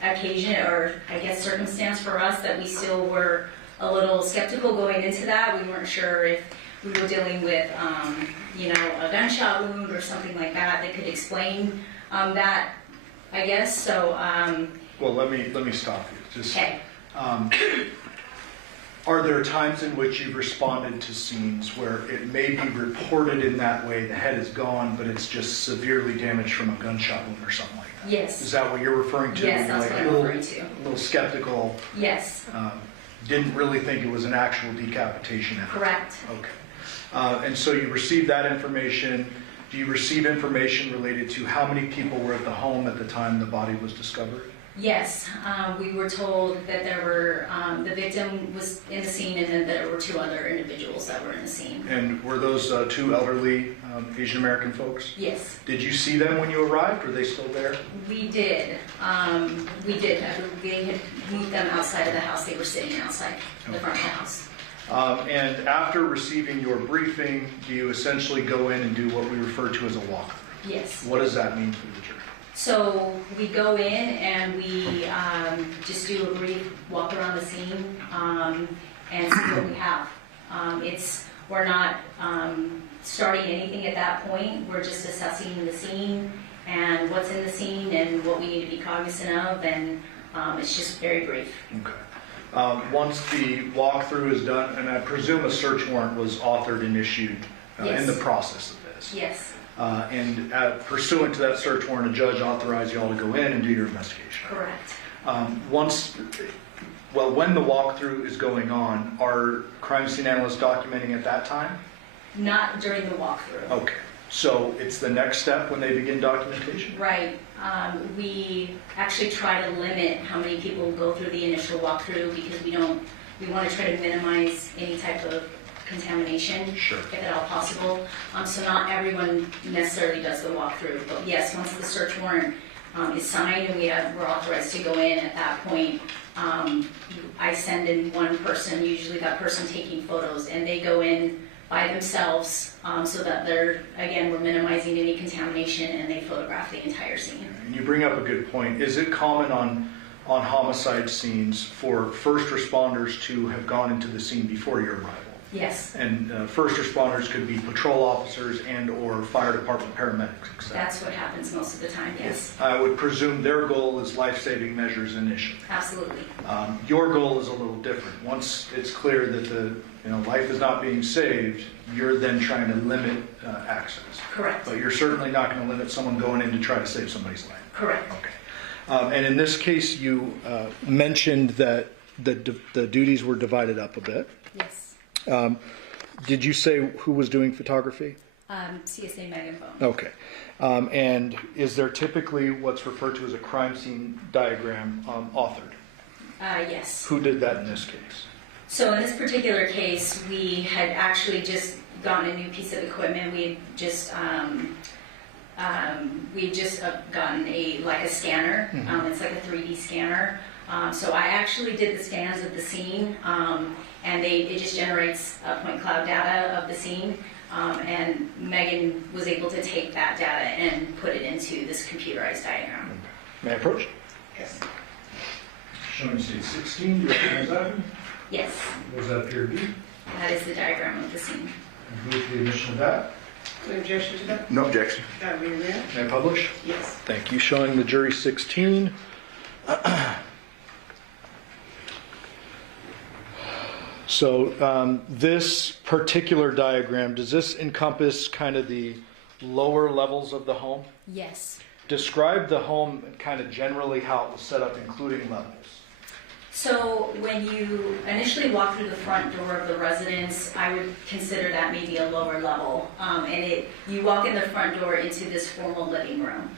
occasion, or I guess circumstance for us, that we still were a little skeptical going into that. We weren't sure if we were dealing with, a gunshot wound or something like that that could explain that, I guess. So. Well, let me stop you. Just, okay. Are there times in which you've responded to scenes where it may be reported in that way, the head is gone, but it's just severely damaged from a gunshot wound or something like that? Yes. Is that what you're referring to? Yes, that's what I'm referring to. A little skeptical. Yes. Didn't really think it was an actual decapitation. Correct. Okay. And so you received that information. Do you receive information related to how many people were at the home at the time the body was discovered? Yes, we were told that there were, the victim was in the scene, and then there were 2 other individuals that were in the scene. And were those 2 elderly Asian American folks? Yes. Did you see them when you arrived? Were they still there? We did. They had moved them outside of the house. They were sitting outside the front of the house. And after receiving your briefing, do you essentially go in and do what we refer to as a walkthrough? Yes. What does that mean for the jury? So we go in and we just do a brief walk around the scene and see what we have. We're not starting anything at that point. We're just assessing the scene and what's in the scene and what we need to be cognizant of, and it's just very brief. Okay. Once the walkthrough is done, and I presume a search warrant was authored and issued in the process of this. Yes. And pursuant to that search warrant, a judge authorized you all to go in and do your investigation. Correct. When the walkthrough is going on, are crime scene analysts documenting at that time? Not during the walkthrough. Okay. So it's the next step when they begin documentation? Right. We actually try to limit how many people go through the initial walkthrough, because we want to try to minimize any type of contamination, sure, if at all possible. So not everyone necessarily does the walkthrough, but yes, once the search warrant is signed and we're authorized to go in, at that point, I send in one person, usually that person taking photos, and they go in by themselves, so that we're minimizing any contamination, and they photograph the entire scene. And you bring up a good point. Is it common on homicide scenes for first responders to have gone into the scene before your arrival? Yes. And first responders could be patrol officers and or fire department paramedics, etc. That's what happens most of the time, yes. I would presume their goal is life-saving measures initially. Absolutely. Your goal is a little different. Once it's clear that the life is not being saved, you're then trying to limit access. Correct. But you're certainly not going to limit someone going in to try to save somebody's life. Correct. Okay. And in this case, you mentioned that the duties were divided up a bit. Yes. Did you say who was doing photography? CSA Megan Bone. Okay. And is there typically what's referred to as a crime scene diagram authored? Yes. Who did that in this case? So in this particular case, we had actually just gotten a new piece of equipment. We had just We've just gotten a scanner. It's like a 3D scanner. So I actually did the scans of the scene, and it just generates point cloud data of the scene. And Megan was able to take that data and put it into this computerized diagram. May I approach? Yes. Showing state 16, do you recognize that? Yes, What does that appear to be? that is the diagram of the scene. Move the admission of that. No objection to that? No objection. That will be read? May I publish? Yes. Thank you. Showing the jury 16. So this particular diagram, does this encompass kind of the lower levels of the home? Yes. Describe the home kind of generally how it was set up, including levels. So when you initially walk through the front door of the residence, I would consider that maybe a lower level. You walk in the front door into this formal living room.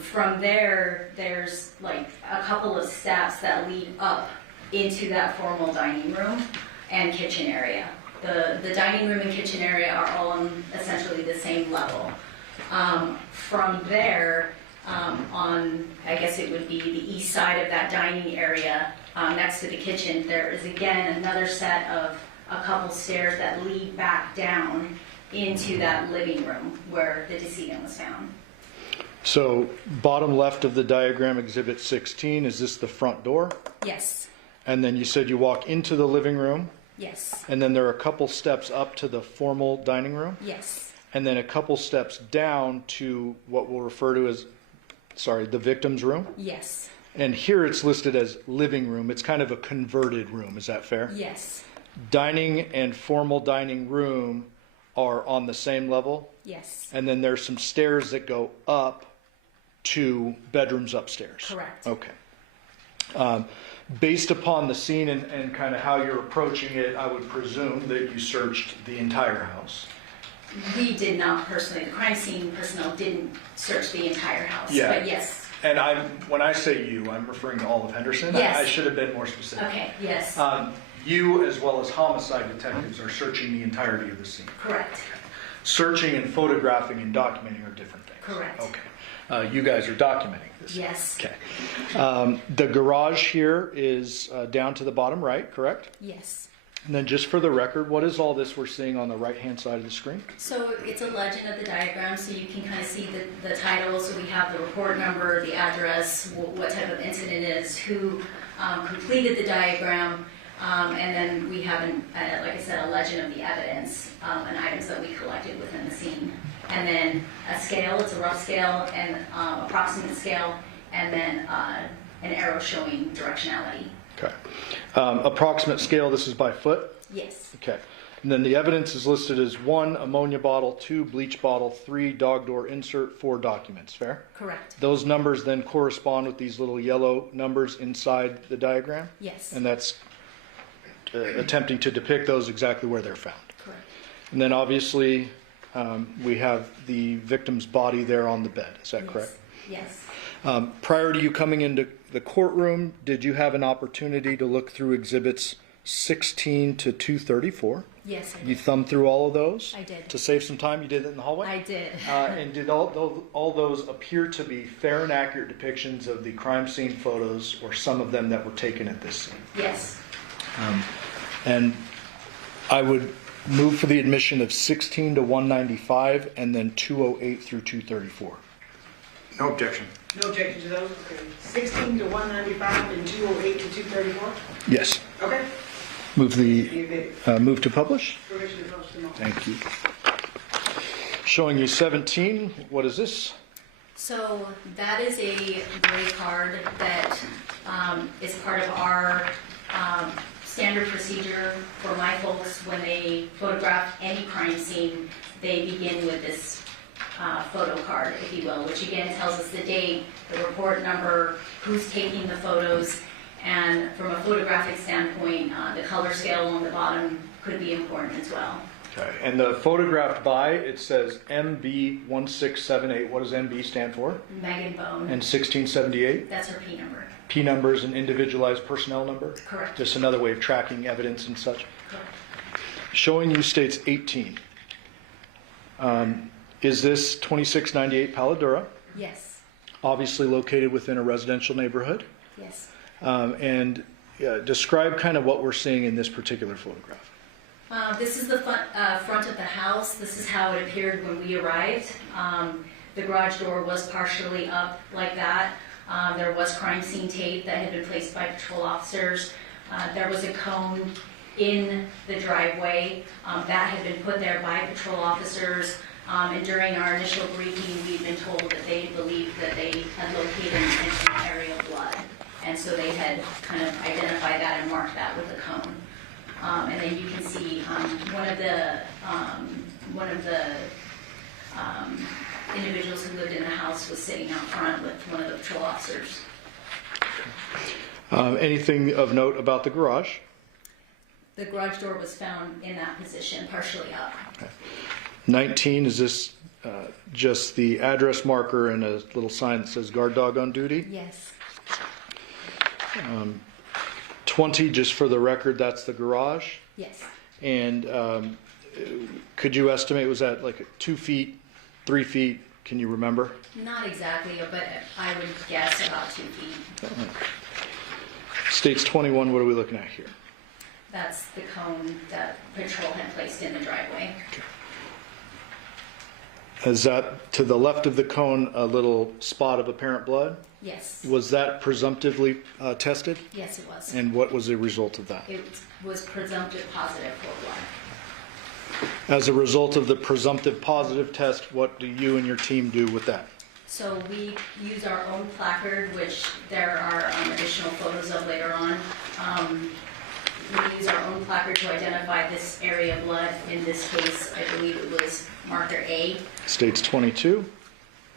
From there, there's like a couple of steps that lead up into that formal dining room and kitchen area. The dining room and kitchen area are all on essentially the same level. From there, on, I guess it would be the east side of that dining area, next to the kitchen, there is again another set of a couple stairs that lead back down into that living room where the decedent was found. So bottom left of the diagram, exhibit 16, is this the front door? Yes. And then you said you walk into the living room, Yes. and then there are a couple steps up to the formal dining room, Yes. and then a couple steps down to what we'll refer to as, the victim's room. Yes. And here it's listed as living room. It's kind of a converted room. Is that fair? Yes. Dining and formal dining room are on the same level. Yes. And then there's some stairs that go up to bedrooms upstairs. Correct. Okay. Based upon the scene and kind of how you're approaching it, I would presume that you searched the entire house. We did not personally, the crime scene personnel didn't search the entire house. Yeah. But yes. And when I say you, I'm referring to all of Henderson. Yes. I should have been more specific. Okay, yes. You, as well as homicide detectives, are searching the entirety of the scene. Correct. Searching and photographing and documenting are different things. Correct. Okay. You guys are documenting this. Yes. Okay. The garage here is down to the bottom right, correct? Yes. And then just for the record, what is all this we're seeing on the right-hand side of the screen? So it's a legend of the diagram, so you can kind of see the title. So we have the report number, the address, what type of incident it is, who completed the diagram, and then we have, like I said, a legend of the evidence and items that we collected within the scene. And then a scale, it's a rough scale, and approximate scale, and then an arrow showing directionality. Okay. Approximate scale, this is by foot? Yes. Okay. And then the evidence is listed as 1, ammonia bottle, 2, bleach bottle, 3, dog door insert, 4, documents. Fair? Correct. Those numbers then correspond with these little yellow numbers inside the diagram? Yes. And that's attempting to depict those exactly where they're found. Correct. And then obviously we have the victim's body there on the bed. Is that correct? Yes. Prior to you coming into the courtroom, did you have an opportunity to look through exhibits 16 to 234? Yes, I You did. thumbed through all of those? I did. To save some time, you did it in the hallway? I did. And did all those appear to be fair and accurate depictions of the crime scene photos, or some of them that were taken at this scene? Yes. And I would move for the admission of 16 to 195 and then 208 through 234. No objection. No objection to those? Okay. 16 to 195 and 208 to 234? Yes. Okay. Move You move to publish. permission to post them all. Thank you. Showing you 17. What is this? So that is a gray card that is part of our standard procedure for my folks. When they photograph any crime scene, they begin with this photo card, if you will, which again tells us the date, the report number, who's taking the photos, and from a photographic standpoint, the color scale along the bottom could be important as well. Okay. And the photographed by, it says MB1678. What does MB stand for? Megan Bone, And 1678? that's her P number. P number is an individualized personnel number? Correct. Just another way of tracking evidence and such. Correct. Showing you states 18. Is this 2698 Paladura? Yes, Obviously located within a residential neighborhood. yes. And describe kind of what we're seeing in this particular photograph. This is the front of the house. This is how it appeared when we arrived. The garage door was partially up like that. There was crime scene tape that had been placed by patrol officers. There was a cone in the driveway that had been put there by patrol officers. And during our initial briefing, we'd been told that they believed that they had located an area of blood. And so they had kind of identified that and marked that with a cone. And then you can see one of the individuals who lived in the house was sitting out front with one of the patrol officers. Anything of note about the garage? The garage door was found in that position, partially up. 19, is this just the address marker and a little sign that says guard dog on duty? Yes. 20, just for the record, that's the garage. Yes. And could you estimate, was that like 2 feet, 3 feet? Can you remember? Not exactly, but I would guess about 2 feet. States 21, what are we looking at here? That's the cone that patrol had placed in the driveway. Is that to the left of the cone a little spot of apparent blood? Yes. Was that presumptively tested? Yes, it was. And what was the result of that? It was presumptive positive for blood. As a result of the presumptive positive test, what do you and your team do with that? So we use our own placard, which there are additional photos of later on. We use our own placard to identify this area of blood. In this case, I believe it was marker A. States 22.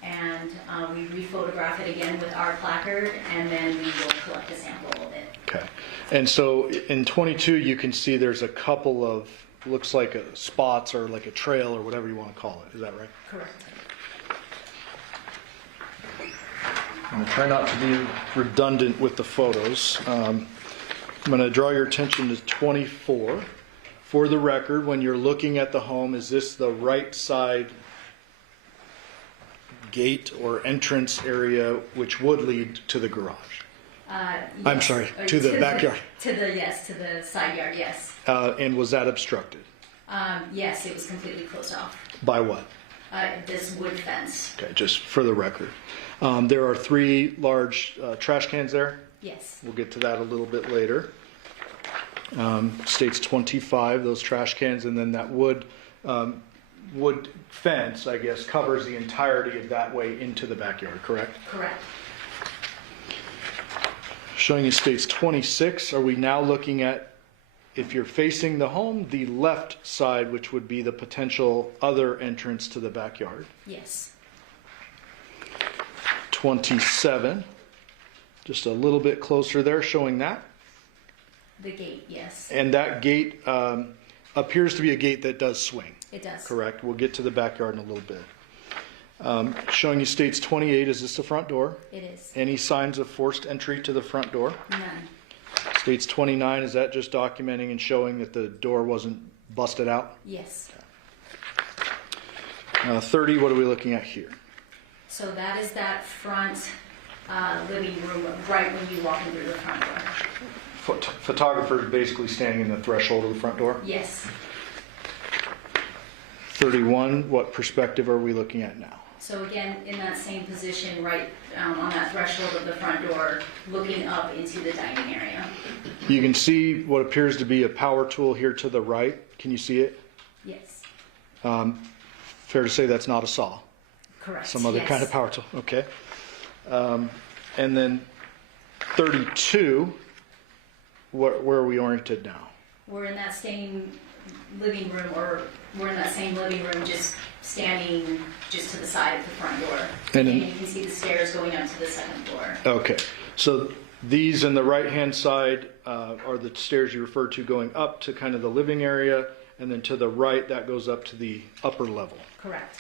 And we re-photograph it again with our placard, and then we will collect a sample of it. Okay. And so in 22, you can see there's a couple of, looks like spots or like a trail or whatever you want to call it. Is that right? Correct. I'm going to try not to be redundant with the photos. I'm going to draw your attention to 24. For the record, when you're looking at the home, is this the right side gate or entrance area which would lead to the garage? Yes. I'm sorry, to the backyard. To the side yard, yes. And was that obstructed? Yes, it was completely closed off. By what? This wood fence. Okay, just for the record. There are 3 large trash cans there. Yes. We'll get to that a little bit later. States 25, those trash cans, and then that wood fence, I guess, covers the entirety of that way into the backyard, correct? Correct. Showing you states 26, are we now looking at, if you're facing the home, the left side, which would be the potential other entrance to the backyard? Yes. 27, just a little bit closer there, showing that. The gate, yes. And that gate appears to be a gate that does swing. It does. Correct. We'll get to the backyard in a little bit. Showing you states 28, is this the front door? It is. Any signs of forced entry to the front door? None. States 29, is that just documenting and showing that the door wasn't busted out? Yes. 30, what are we looking at here? So that is that front living room right when you walk in through the front door. Photographer is basically standing in the threshold of the front door? Yes. 31, what perspective are we looking at now? So again, in that same position, right on that threshold of the front door, looking up into the dining area. You can see what appears to be a power tool here to the right. Can you see it? Yes. Fair to say that's not a saw? Correct. Some other kind of power tool. Okay. And then 32, where are we oriented now? We're in that same living room, just standing just to the side of the front door. And you can see the stairs going up to the second floor. Okay. So these in the right-hand side are the stairs you referred to going up to kind of the living area, and then to the right, that goes up to the upper level. Correct.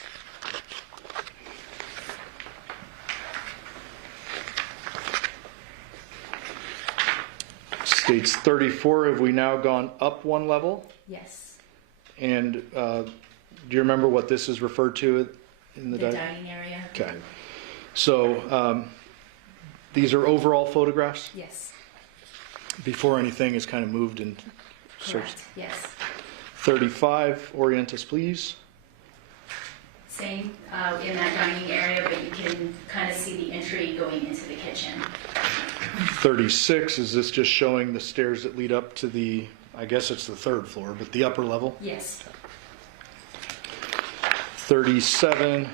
States 34, have we now gone up one level? Yes. And do you remember what this is referred to in the The dining area. Okay. So these are overall photographs Yes. before anything is kind of moved and searched. Correct. Yes. 35, Orientus, please. Same in that dining area, but you can kind of see the entry going into the kitchen. 36, is this just showing the stairs that lead up to the, I guess it's the third floor, but the upper level? Yes. 37,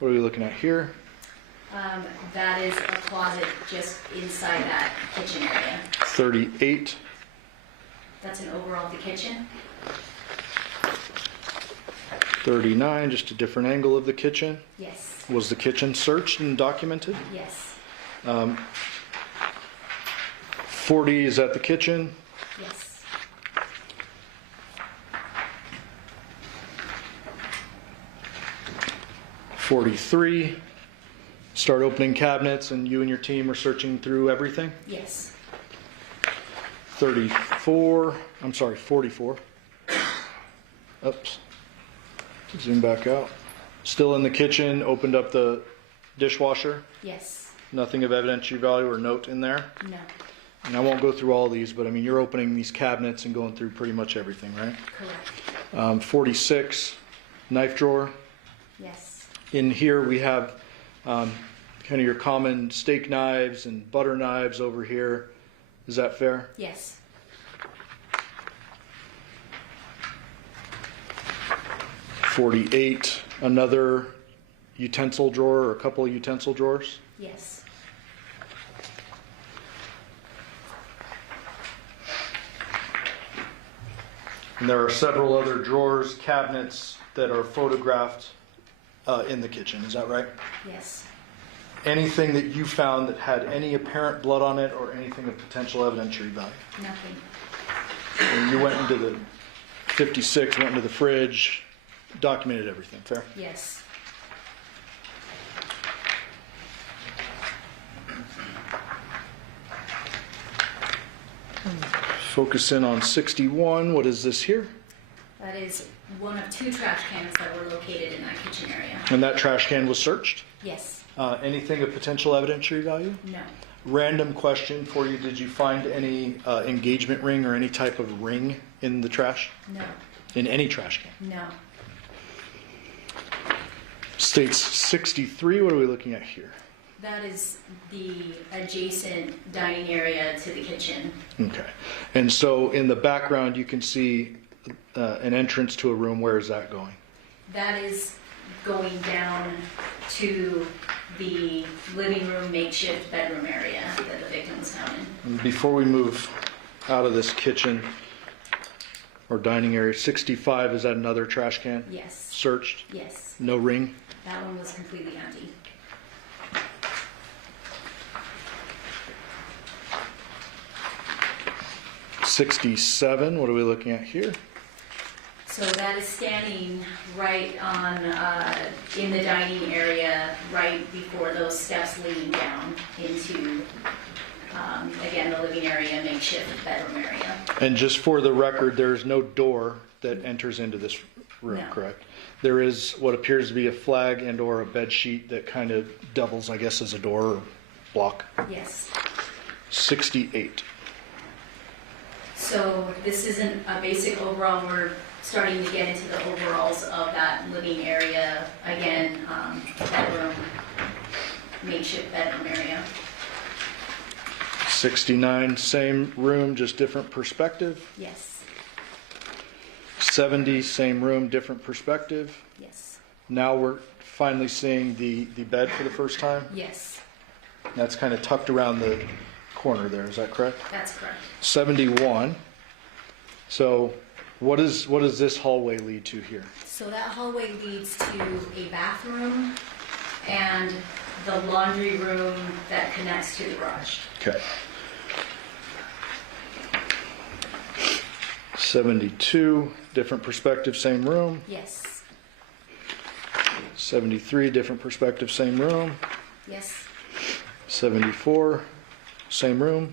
what are we looking at here? That is a closet just inside that kitchen area. 38, That's an overall of the kitchen. 39, just a different angle of the kitchen. Yes. Was the kitchen searched and documented? Yes. 40, is that the kitchen? Yes. 43, start opening cabinets and you and your team are searching through everything? Yes. 44, I'm sorry, 44. Oops. Zoom back out. Still in the kitchen, opened up the dishwasher. Yes. Nothing of evidentiary value or note in there. No. And I won't go through all these, but I mean, you're opening these cabinets and going through pretty much everything, right? Correct. 46, knife drawer. Yes. In here, we have kind of your common steak knives and butter knives over here. Is that fair? Yes. 48, another utensil drawer or a couple of utensil drawers. Yes. And there are several other drawers, cabinets that are photographed in the kitchen. Is that right? Yes. Anything that you found that had any apparent blood on it or anything of potential evidentiary value? Nothing. And you went into the 56, went into the fridge, documented everything. Fair? Yes. Focus in on 61. What is this here? That is one of two trash cans that were located in that kitchen area. And that trash can was searched? Yes. Anything of potential evidentiary value? No. Random question for you. Did you find any engagement ring or any type of ring in the trash? No. In any trash can? No. States 63. What are we looking at here? That is the adjacent dining area to the kitchen. Okay. And so in the background, you can see an entrance to a room. Where is that going? That is going down to the living room makeshift bedroom area that the victim was found in. And before we move out of this kitchen or dining area, 65, is that another trash can? Yes. Searched? Yes. No ring? That one was completely empty. $67, what are we looking at here? So that is standing right on, in the dining area, right before those steps leading down into, again, the living area, makeshift bedroom area. And just for the record, there's no door that enters into this room, No. correct? There is what appears to be a flag and or a bed sheet that kind of doubles, I guess, as a door or block. Yes. 68. So this isn't a basic overall, we're starting to get into the overalls of that living area, again, bedroom, makeshift bedroom area. 69, same room, just different perspective. Yes, 70, same room, different perspective. yes, Now we're finally seeing the bed for the first time. yes, That's kind of tucked around the corner there, is that correct? that's correct. 71. So what does this hallway lead to here? So that hallway leads to a bathroom and the laundry room that connects to the garage. Okay. 72, different perspective, same room. Yes, 73, different perspective, same room. yes, 74, same room,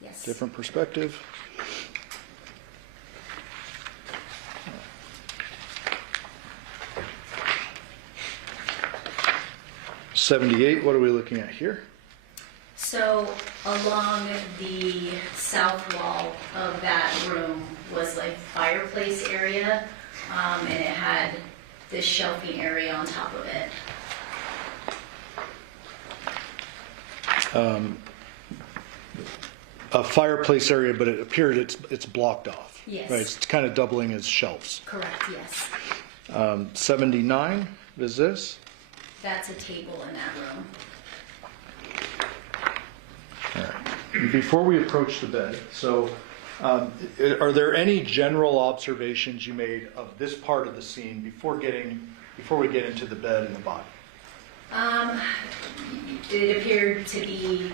yes. different perspective. 78, what are we looking at here? So along the south wall of that room was like fireplace area, and it had this shelving area on top of it. A fireplace area, but it appeared it's blocked off. Yes. Right, it's kind of doubling as shelves. Correct, yes. 79, what is this? That's a table in that room. All right. Before we approach the bed, so are there any general observations you made of this part of the scene before we get into the bed and the body? It appeared to be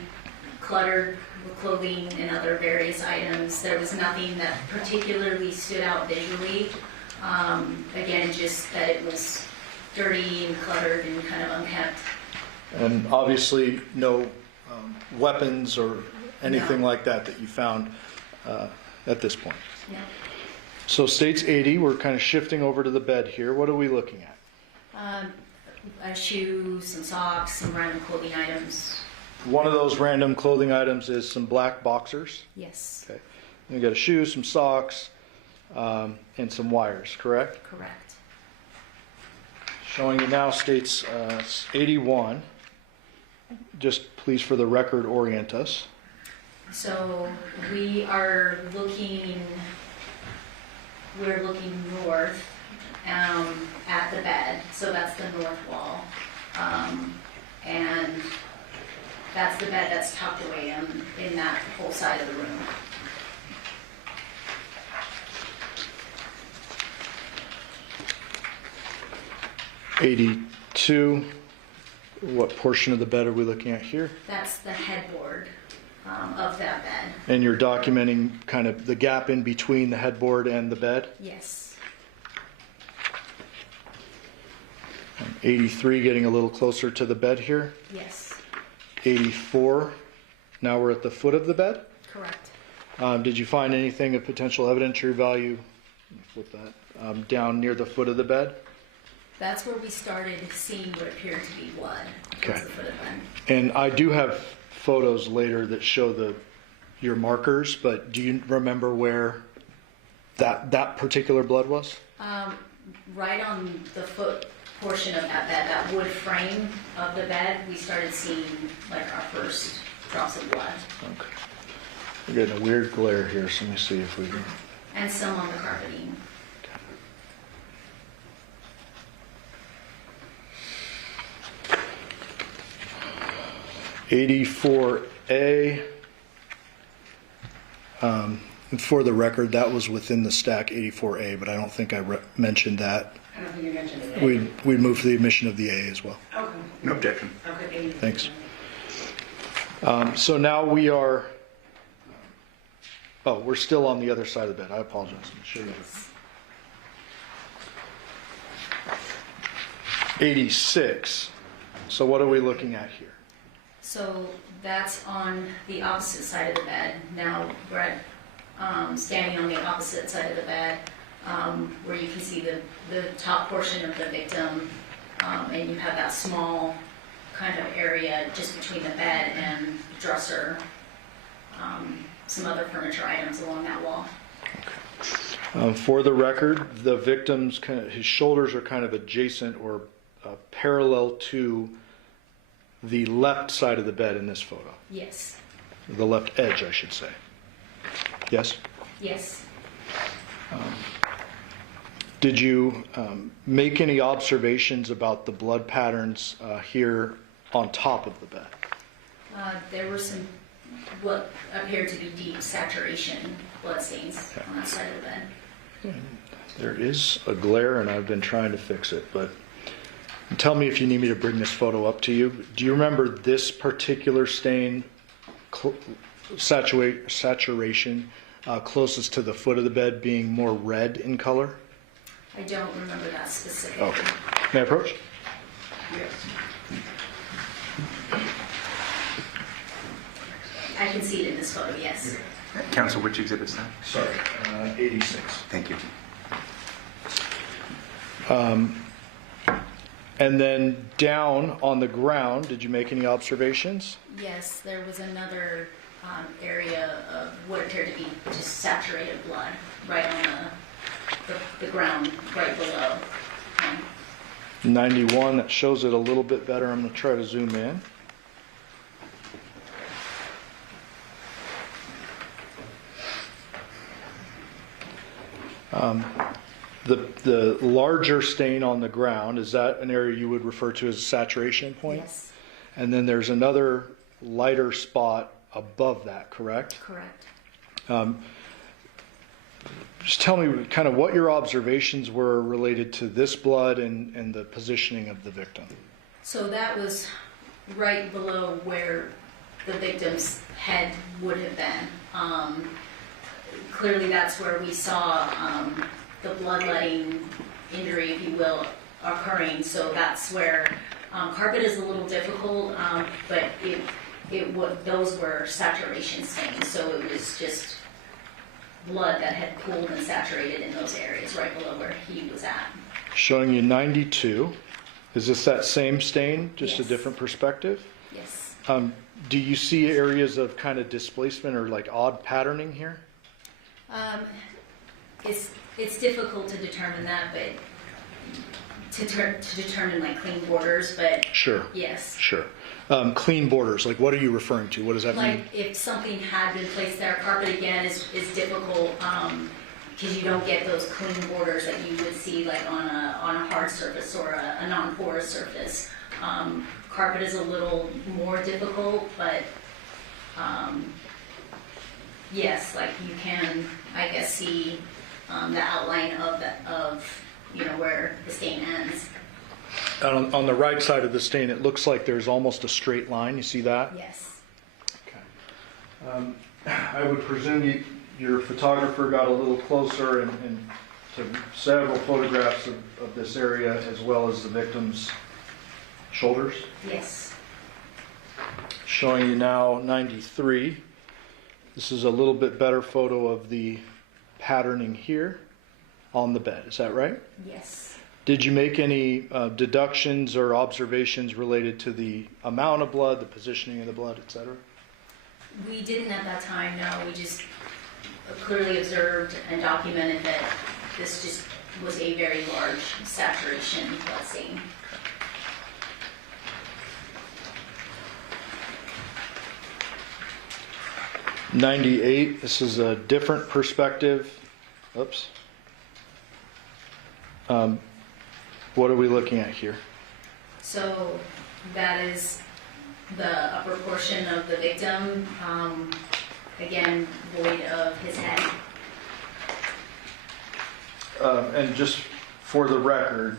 cluttered with clothing and other various items. There was nothing that particularly stood out visually. Again, just that it was dirty and cluttered and kind of unkempt. And obviously no weapons or anything No. like that you found at this point. Yeah. So states 80, we're kind of shifting over to the bed here. What are we looking at? A shoe, some socks, some random clothing items. One of those random clothing items is some black boxers. Yes. Okay. And you got a shoe, some socks, and some wires, correct? Correct. Showing you now states 81. Just please, for the record, orient us. So we're looking north at the bed. So that's the north wall. And that's the bed that's tucked away in that whole side of the room. '82. What portion of the bed are we looking at here? That's the headboard of that bed. And you're documenting kind of the gap in between the headboard and the bed? Yes. 83, getting a little closer to the bed here. Yes. 84, now we're at the foot of the bed. Correct. Did you find anything of potential evidentiary value, flip that, down near the foot of the bed? That's where we started seeing what appeared to be blood. Okay. Towards the foot of the bed. And I do have photos later that show your markers, but do you remember where that particular blood was? Right on the foot portion of that bed, that wood frame of the bed, we started seeing like our first drops of blood. Okay. We're getting a weird glare here, so let me see if we can. And some on the carpeting. 84A. For the record, that was within the stack 84A, but I don't think I mentioned that. I don't think you mentioned it. We'd move for the admission of the A as well. Okay. No objection. Okay. Thanks. So now we are, we're still on the other side of the bed. I apologize. I'm sure. 86. So what are we looking at here? So that's on the opposite side of the bed. Now we're at, standing on the opposite side of the bed, where you can see the top portion of the victim, and you have that small kind of area just between the bed and the dresser, some other furniture items along that wall. For the record, the victim's his shoulders are kind of adjacent or parallel to the left side of the bed in this photo. Yes. The left edge, I should say. Yes? Yes. Did you make any observations about the blood patterns here on top of the bed? There were some what appeared to be deep saturation blood stains on that side of the bed. There is a glare, and I've been trying to fix it, but tell me if you need me to bring this photo up to you. Do you remember this particular stain, saturation, closest to the foot of the bed being more red in color? I don't remember that specific. Okay. May I approach? Yes. I can see it in this photo, yes. Counsel, which exhibit's that? Sorry, 86. Thank you. And then down on the ground, did you make any observations? Yes, there was another area of what appeared to be just saturated blood right on the ground right below. 91, that shows it a little bit better. I'm going to try to zoom in. The larger stain on the ground, is that an area you would refer to as a saturation point? Yes, And then there's another lighter spot above that, correct? correct. Just tell me kind of what your observations were related to this blood and the positioning of the victim. So that was right below where the victim's head would have been. Clearly that's where we saw the bloodletting injury, if you will, occurring. So that's where carpet is a little difficult, but those were saturation stains. So it was just blood that had pooled and saturated in those areas right below where he was at. Showing you 92. Is this that same stain, just a Yes. different perspective? Yes. Do you see areas of kind of displacement or like odd patterning here? It's difficult to determine that, but to determine like clean borders, but Sure. yes. Sure. Clean borders, like what are you referring to? What does that mean? Like if something had been placed there, carpet again is difficult because you don't get those clean borders that you would see like on a hard surface or a non-porous surface. Carpet is a little more difficult, but yes, like you can, I guess, see the outline of where the stain ends. On the right side of the stain, it looks like there's almost a straight line. You see that? Yes. Okay. I would presume your photographer got a little closer and took several photographs of this area as well as the victim's shoulders. Yes. Showing you now 93. This is a little bit better photo of the patterning here on the bed. Is that right? Yes. Did you make any deductions or observations related to the amount of blood, the positioning of the blood, etc.? We didn't at that time, no. We just clearly observed and documented that this just was a very large saturation blood stain. 98, this is a different perspective. Oops. What are we looking at here? So that is the upper portion of the victim, again, void of his head. And just for the record,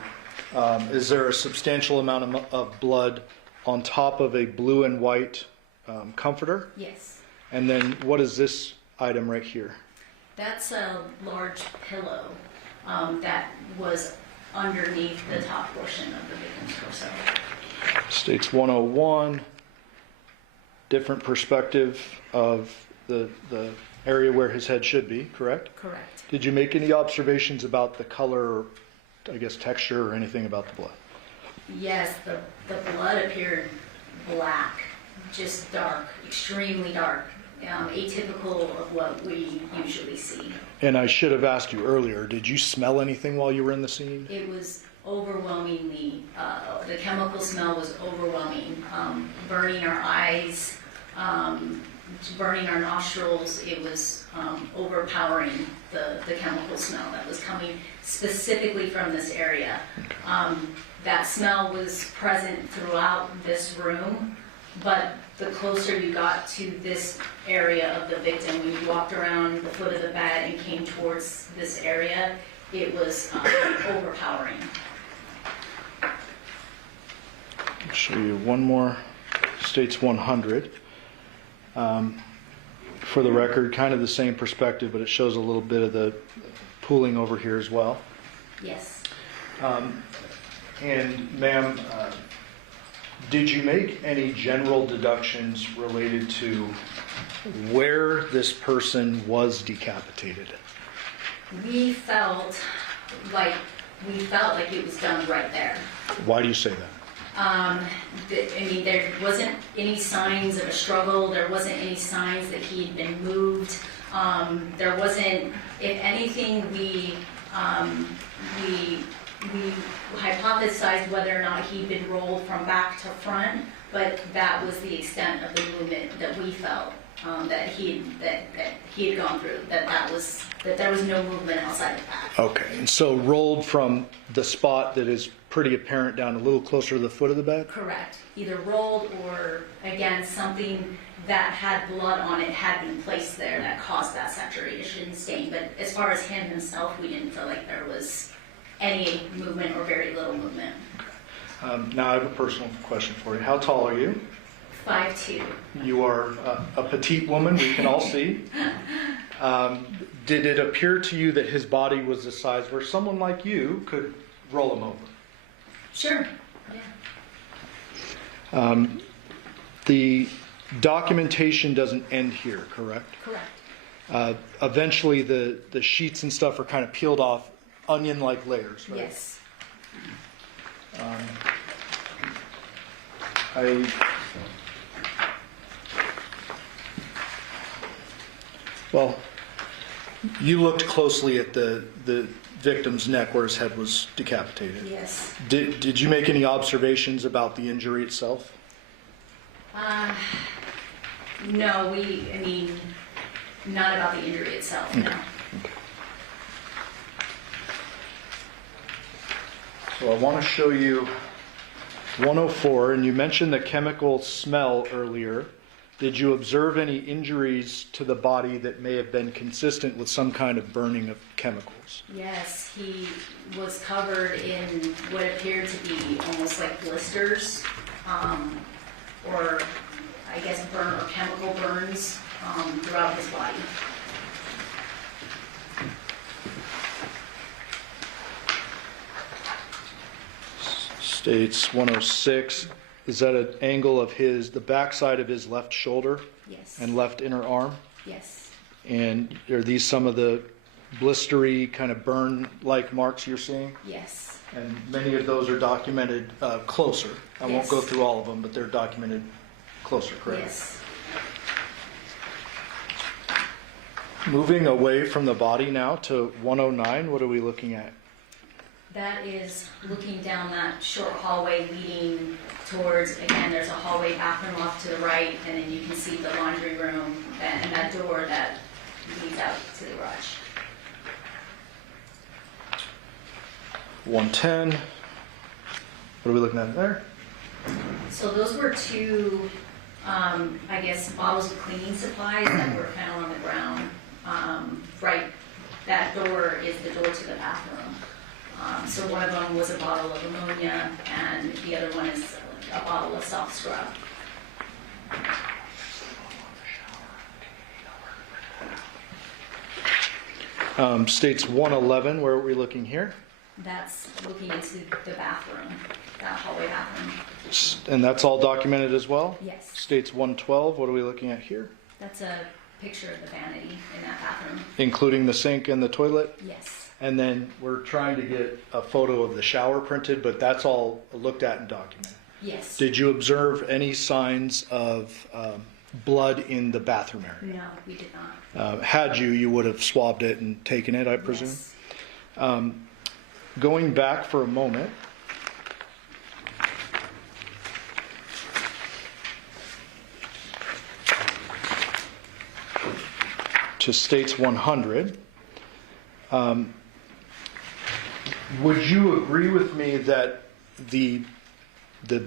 is there a substantial amount of blood on top of a blue and white comforter? Yes. And then what is this item right here? That's a large pillow that was underneath the top portion of the victim's torso. States 101, different perspective of the area where his head should be, correct? Correct. Did you make any observations about the color, I guess texture, or anything about the blood? Yes, the blood appeared black, just dark, extremely dark, atypical of what we usually see. And I should have asked you earlier, did you smell anything while you were in the scene? It was overwhelmingly, the chemical smell was overwhelming, burning our eyes, burning our nostrils. It was overpowering, the chemical smell that was coming specifically from this area. That smell was present throughout this room, but the closer you got to this area of the victim, when you walked around the foot of the bed and came towards this area, it was overpowering. I'll show you one more. States 100. For the record, kind of the same perspective, but it shows a little bit of the pooling over here as well. Yes. And ma'am, did you make any general deductions related to where this person was decapitated? We felt like we felt like it was done right there. Why do you say that? I mean, there wasn't any signs of a struggle. There wasn't any signs that he had been moved. There wasn't, if anything, we hypothesized whether or not he'd been rolled from back to front, but that was the extent of the movement that we felt that he had gone through. That there was no movement outside of that. Okay, and so rolled from the spot that is pretty apparent down a little closer to the foot of the bed? Correct. Either rolled or, again, something that had blood on it had been placed there that caused that saturation stain. But as far as him himself, we didn't feel like there was any movement or very little movement. Now I have a personal question for you. How tall are you? 5'2". You are a petite woman, we can all see. Did it appear to you that his body was the size where someone like you could roll him over? Sure, yeah. The documentation doesn't end here, correct? Correct. Eventually the sheets and stuff are kind of peeled off onion-like layers, right? Yes. Well, you looked closely at the victim's neck where his head was decapitated. Yes. Did you make any observations about the injury itself? No, not about the injury itself, no. So I want to show you 104, and you mentioned the chemical smell earlier. Did you observe any injuries to the body that may have been consistent with some kind of burning of chemicals? Yes, he was covered in what appeared to be almost like blisters, or I guess burn or chemical burns throughout his body. States 106. Is that an angle of the backside of his left shoulder? Yes. And left inner arm? Yes. And are these some of the blistery kind of burn-like marks you're seeing? Yes. And many of those are documented closer. I won't Yes. go through all of them, but they're documented closer, correct? Yes. Moving away from the body now to 109, what are we looking at? That is looking down that short hallway leading towards, again, there's a hallway bathroom off to the right, and then you can see the laundry room and that door that leads out to the garage. 110. What are we looking at there? So those were two, I guess, bottles of cleaning supplies that were found on the ground. Right, that door is the door to the bathroom. So one of them was a bottle of ammonia, and the other one is a bottle of soft scrub. States 111, where are we looking here? That's looking into the bathroom, that hallway bathroom. And that's all documented as well? Yes. States 112, what are we looking at here? That's a picture of the vanity in that bathroom. Including the sink and the toilet? Yes. And then we're trying to get a photo of the shower printed, but that's all looked at and documented. Yes. Did you observe any signs of blood in the bathroom area? No, we did not. Had you would have swabbed it and taken it, I presume? Yes. Going back for a moment, to States 100, would you agree with me that the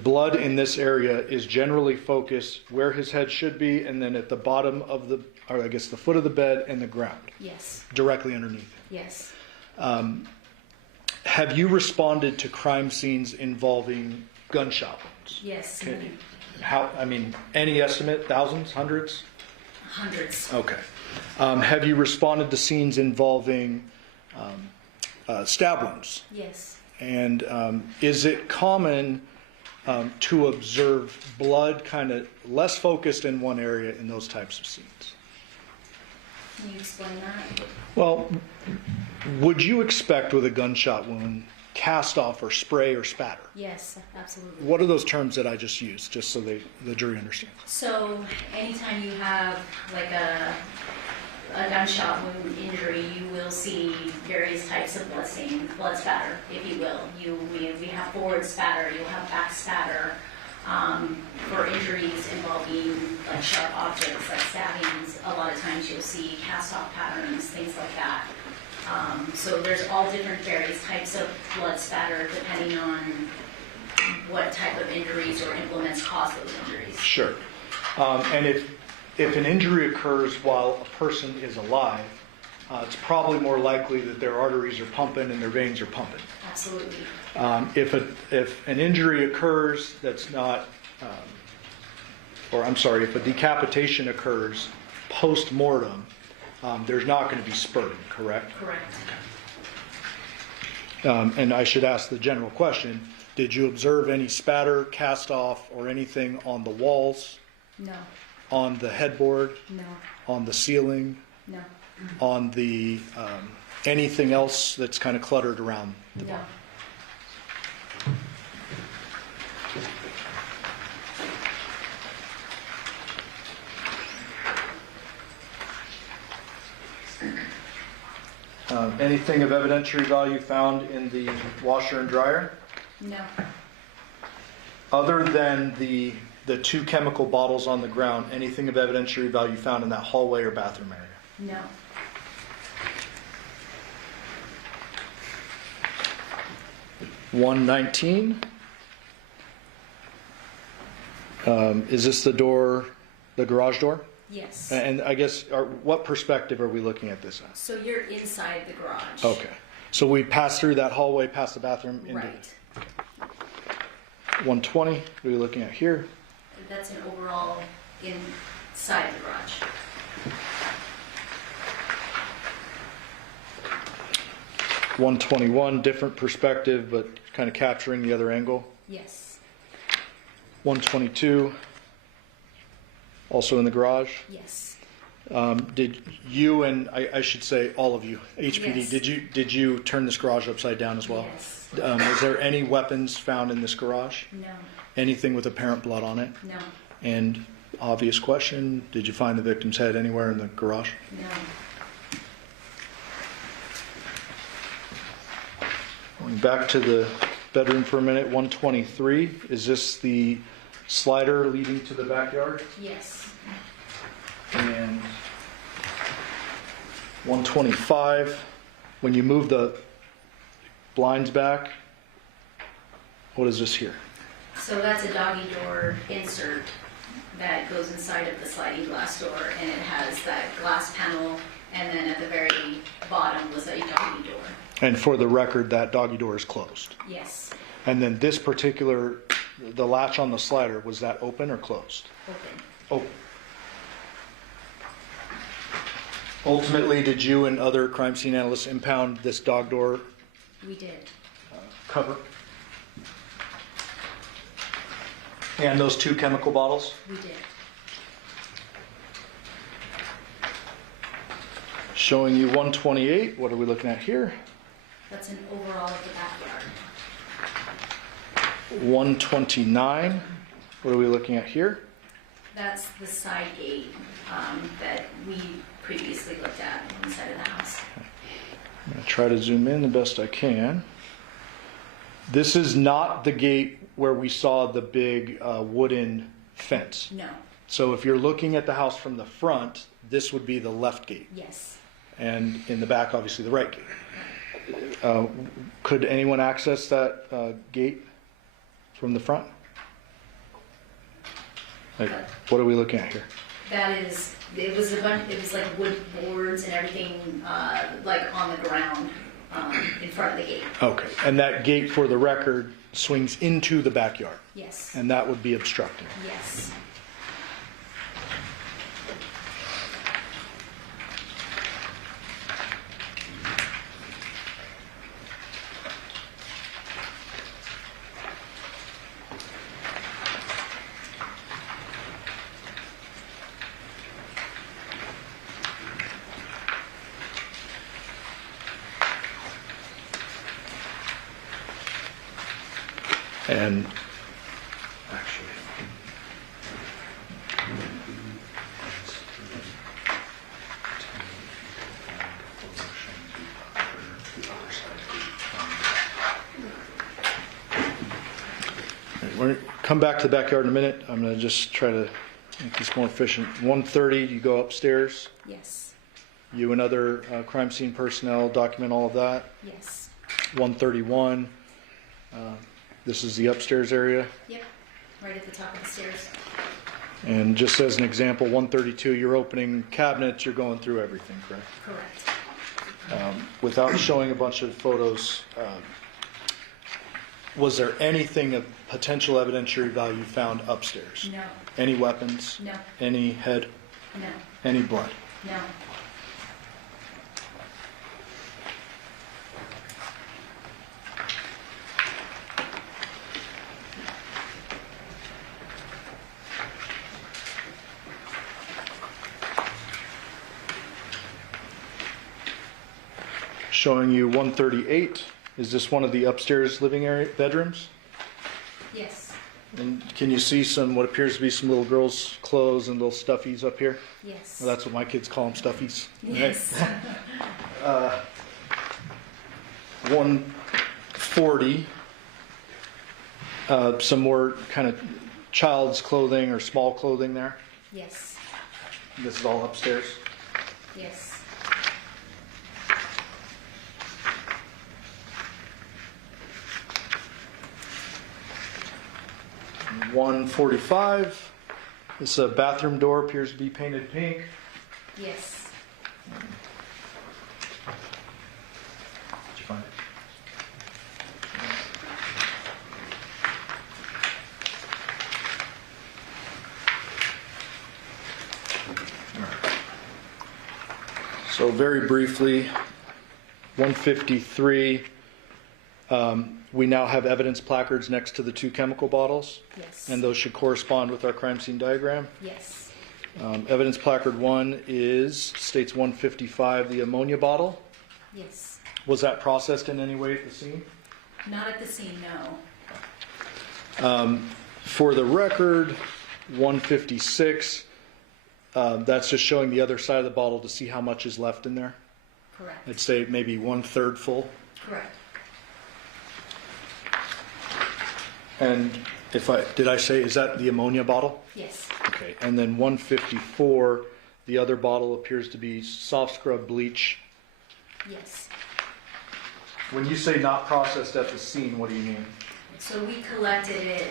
blood in this area is generally focused where his head should be, and then at the bottom of the, or I guess the foot of the bed and the ground? Yes. Directly underneath it? Yes. Have you responded to crime scenes involving gunshot wounds? Yes. Okay. Any estimate? Thousands? Hundreds? Hundreds. Okay. Have you responded to scenes involving stab wounds? Yes. And is it common to observe blood kind of less focused in one area in those types of scenes? Can you explain that? Well, would you expect with a gunshot wound cast off or spray or spatter. Yes, absolutely. What are those terms that I just used, just so the jury understands? So anytime you have like a gunshot wound injury, you will see various types of blood stain, blood spatter, if you will. We have forward spatter, you'll have back spatter. For injuries involving like sharp objects, like stabbings, a lot of times you'll see cast-off patterns, things like that. So there's all different various types of blood spatter depending on what type of injuries or implements cause those injuries. Sure. And if an injury occurs while a person is alive, it's probably more likely that their arteries are pumping and their veins are pumping. Absolutely. If an injury occurs that's not, if a decapitation occurs post-mortem, there's not going to be spurting, correct? Correct. And I should ask the general question, did you observe any spatter, cast off, or anything on the walls? No. On the headboard? No. On the ceiling? No. On the, anything else that's kind of cluttered around the No. bar? Anything of evidentiary value found in the washer and dryer? No. Other than the two chemical bottles on the ground, anything of evidentiary value found in that hallway or bathroom area? No. $119. Is this the door, the garage door? Yes. And I guess, what perspective are we looking at this at? So you're inside the garage. Okay. So we passed through that hallway, past the bathroom, into Right. 120. What are we looking at here? That's an overall inside the garage. $121, different perspective, but kind of capturing the other angle. Yes. $122, also in the garage. Yes. Did you, and I should say all of you, HPD, Yes. did you turn this garage upside down as well? Yes. Is there any weapons found in this garage? No. Anything with apparent blood on it? No. And obvious question, did you find the victim's head anywhere in the garage? No. Going back to the bedroom for a minute, 123, is this the slider leading to the backyard? Yes. And 125, when you move the blinds back, what is this here? So that's a doggy door insert that goes inside of the sliding glass door, and it has that glass panel, and then at the very bottom was a doggy door. And for the record, that doggy door is closed. Yes. And then this particular, the latch on the slider, was that open or closed? Open. Open. Ultimately, did you and other crime scene analysts impound this dog door We did. cover? And those two chemical bottles? We did. Showing you 128. What are we looking at here? That's an overall of the backyard. 129. What are we looking at here? That's the side gate that we previously looked at on the side of the house. I'm going to try to zoom in the best I can. This is not the gate where we saw the big wooden fence. No. So if you're looking at the house from the front, this would be the left gate. Yes. And in the back, obviously, the right gate. Could anyone access that gate from the front? Like, what are we looking at here? That is, it was a bunch, it was like wood boards and everything, like on the ground, in front of the gate. Okay, and that gate, for the record, swings into the backyard, Yes. and that would be obstructing. Yes. And actually, we're gonna come back to the backyard in a minute. I'm going to just try to make this more efficient. 1:30, you go upstairs. Yes, You and other crime scene personnel document all of that. yes, 131, this is the upstairs area. yep, right at the top of the stairs. And just as an example, 132, you're opening cabinets, you're going through everything, correct? Correct. Without showing a bunch of photos, was there anything of potential evidentiary value found upstairs? No, Any weapons? no, Any head? no, Any blood? no. Showing you 138. Is this one of the upstairs living area bedrooms? Yes, And can you see some, what appears to be some little girls' clothes and little stuffies up here? yes. Well, that's what my kids call them, stuffies. Yes. 140. Some more kind of child's clothing or small clothing there. Yes, This is all upstairs. yes, 145. This bathroom door appears to be painted pink. yes. Did you find it? So very briefly, 153, we now have evidence placards next to the two chemical bottles, Yes. and those should correspond with our crime scene diagram. Yes. Evidence placard 1 states 155, the ammonia bottle. Yes. Was that processed in any way at the scene? Not at the scene, no. For the record, 156, that's just showing the other side of the bottle to see how much is left in there. Correct. I'd say maybe 1/3 full. Correct. And did I say, is that the ammonia bottle? Yes. Okay, and then 154, the other bottle appears to be soft scrub bleach. Yes. When you say not processed at the scene, what do you mean? So we collected it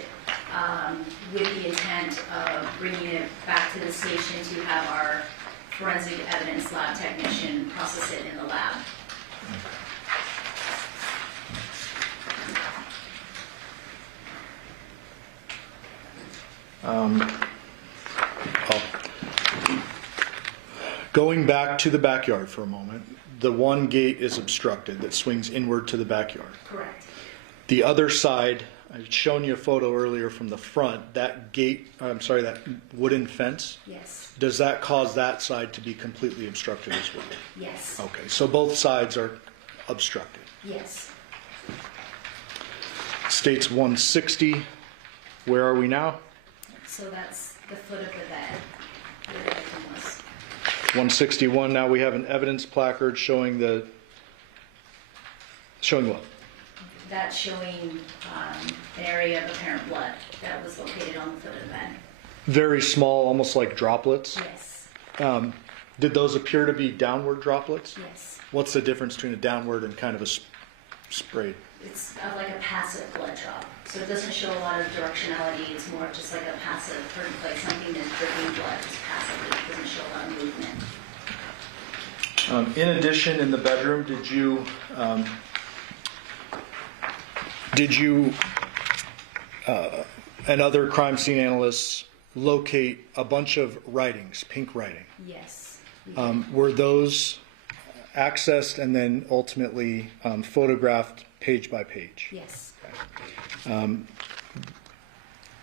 with the intent of bringing it back to the station to have our forensic evidence lab technician process it in the lab. Going back to the backyard for a moment, the one gate is obstructed that swings inward to the backyard. Correct. The other side, I've shown you a photo earlier from the front, that gate, that wooden fence, Yes. does that cause that side to be completely obstructed as well? Yes. Okay, so both sides are obstructed. Yes. States 160, where are we now? So that's the foot of the bed where the victim was. 161, now we have an evidence placard showing what? That's showing an area of apparent blood that was located on the foot of the bed. Very small, almost like droplets. Yes. Did those appear to be downward droplets? Yes. What's the difference between a downward and kind of a sprayed? It's like a passive blood drop. So it doesn't show a lot of directionality. It's more of just like a passive, like something that's dripping blood just passively. It doesn't show a lot of movement. In addition, in the bedroom, did you and other crime scene analysts locate a bunch of writings, pink writing? Yes. Were those accessed and then ultimately photographed page by page? Yes.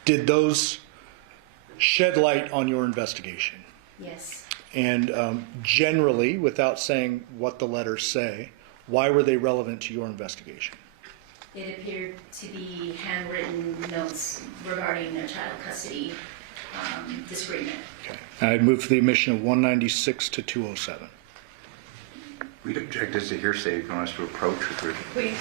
Did those shed light on your investigation? Yes. And generally, without saying what the letters say, why were they relevant to your investigation? It appeared to be handwritten notes regarding a child custody disagreement. Okay. I'd move for the admission of 196 to 207. We'd object this to hearsay if you want us to approach with Please.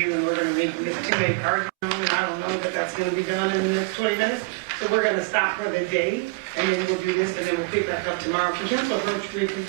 And we're going to make this two-way argument, and I don't know that that's going to be done in the next 20 minutes. So we're going to stop for the day, and then we'll do this, and then we'll pick back up tomorrow. Can council approach briefly?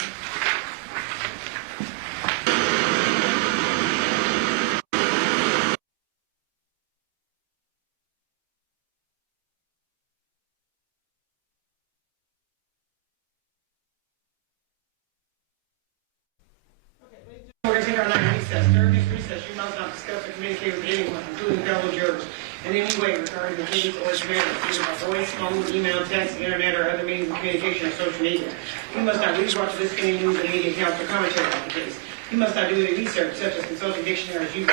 We're going to take our night recess. During this recess, you must not discuss or communicate with anyone, including fellow jurors, in any way regarding the case or its matter, either by voice, phone, email, text, internet, or other means of communication or social media. You must not read, watch, listen to any news or media accounts or commentary about the case. You must not do any research, such as consulting dictionaries, using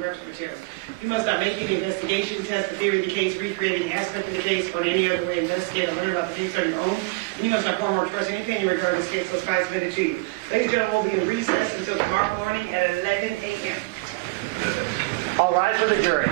reference materials. You must not make any investigation, test the theory of the case, recreate any aspect of the case, or in any other way investigate or learn about the case on your own. And you must not form or express any opinion regarding this case unless I submit it to you. Ladies and gentlemen, we'll be in recess until tomorrow morning at 11 a.m. All rise for the jury.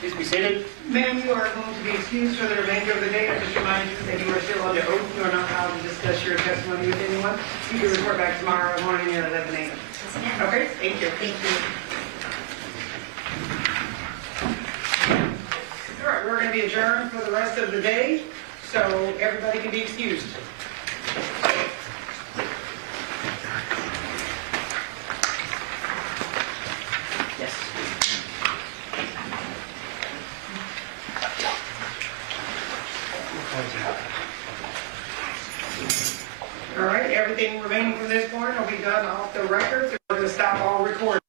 Please be seated. Ma'am, you are going to be excused for the remainder of the day. I just remind you that you are still under oath. You are not allowed to discuss your testimony with anyone. You can report back tomorrow morning at 11 a.m. Okay, thank you. Thank you. All right, we're going to be adjourned for the rest of the day, so everybody can be excused. Yes. All right, everything remaining from this point will be done off the records. We're going to stop all recording.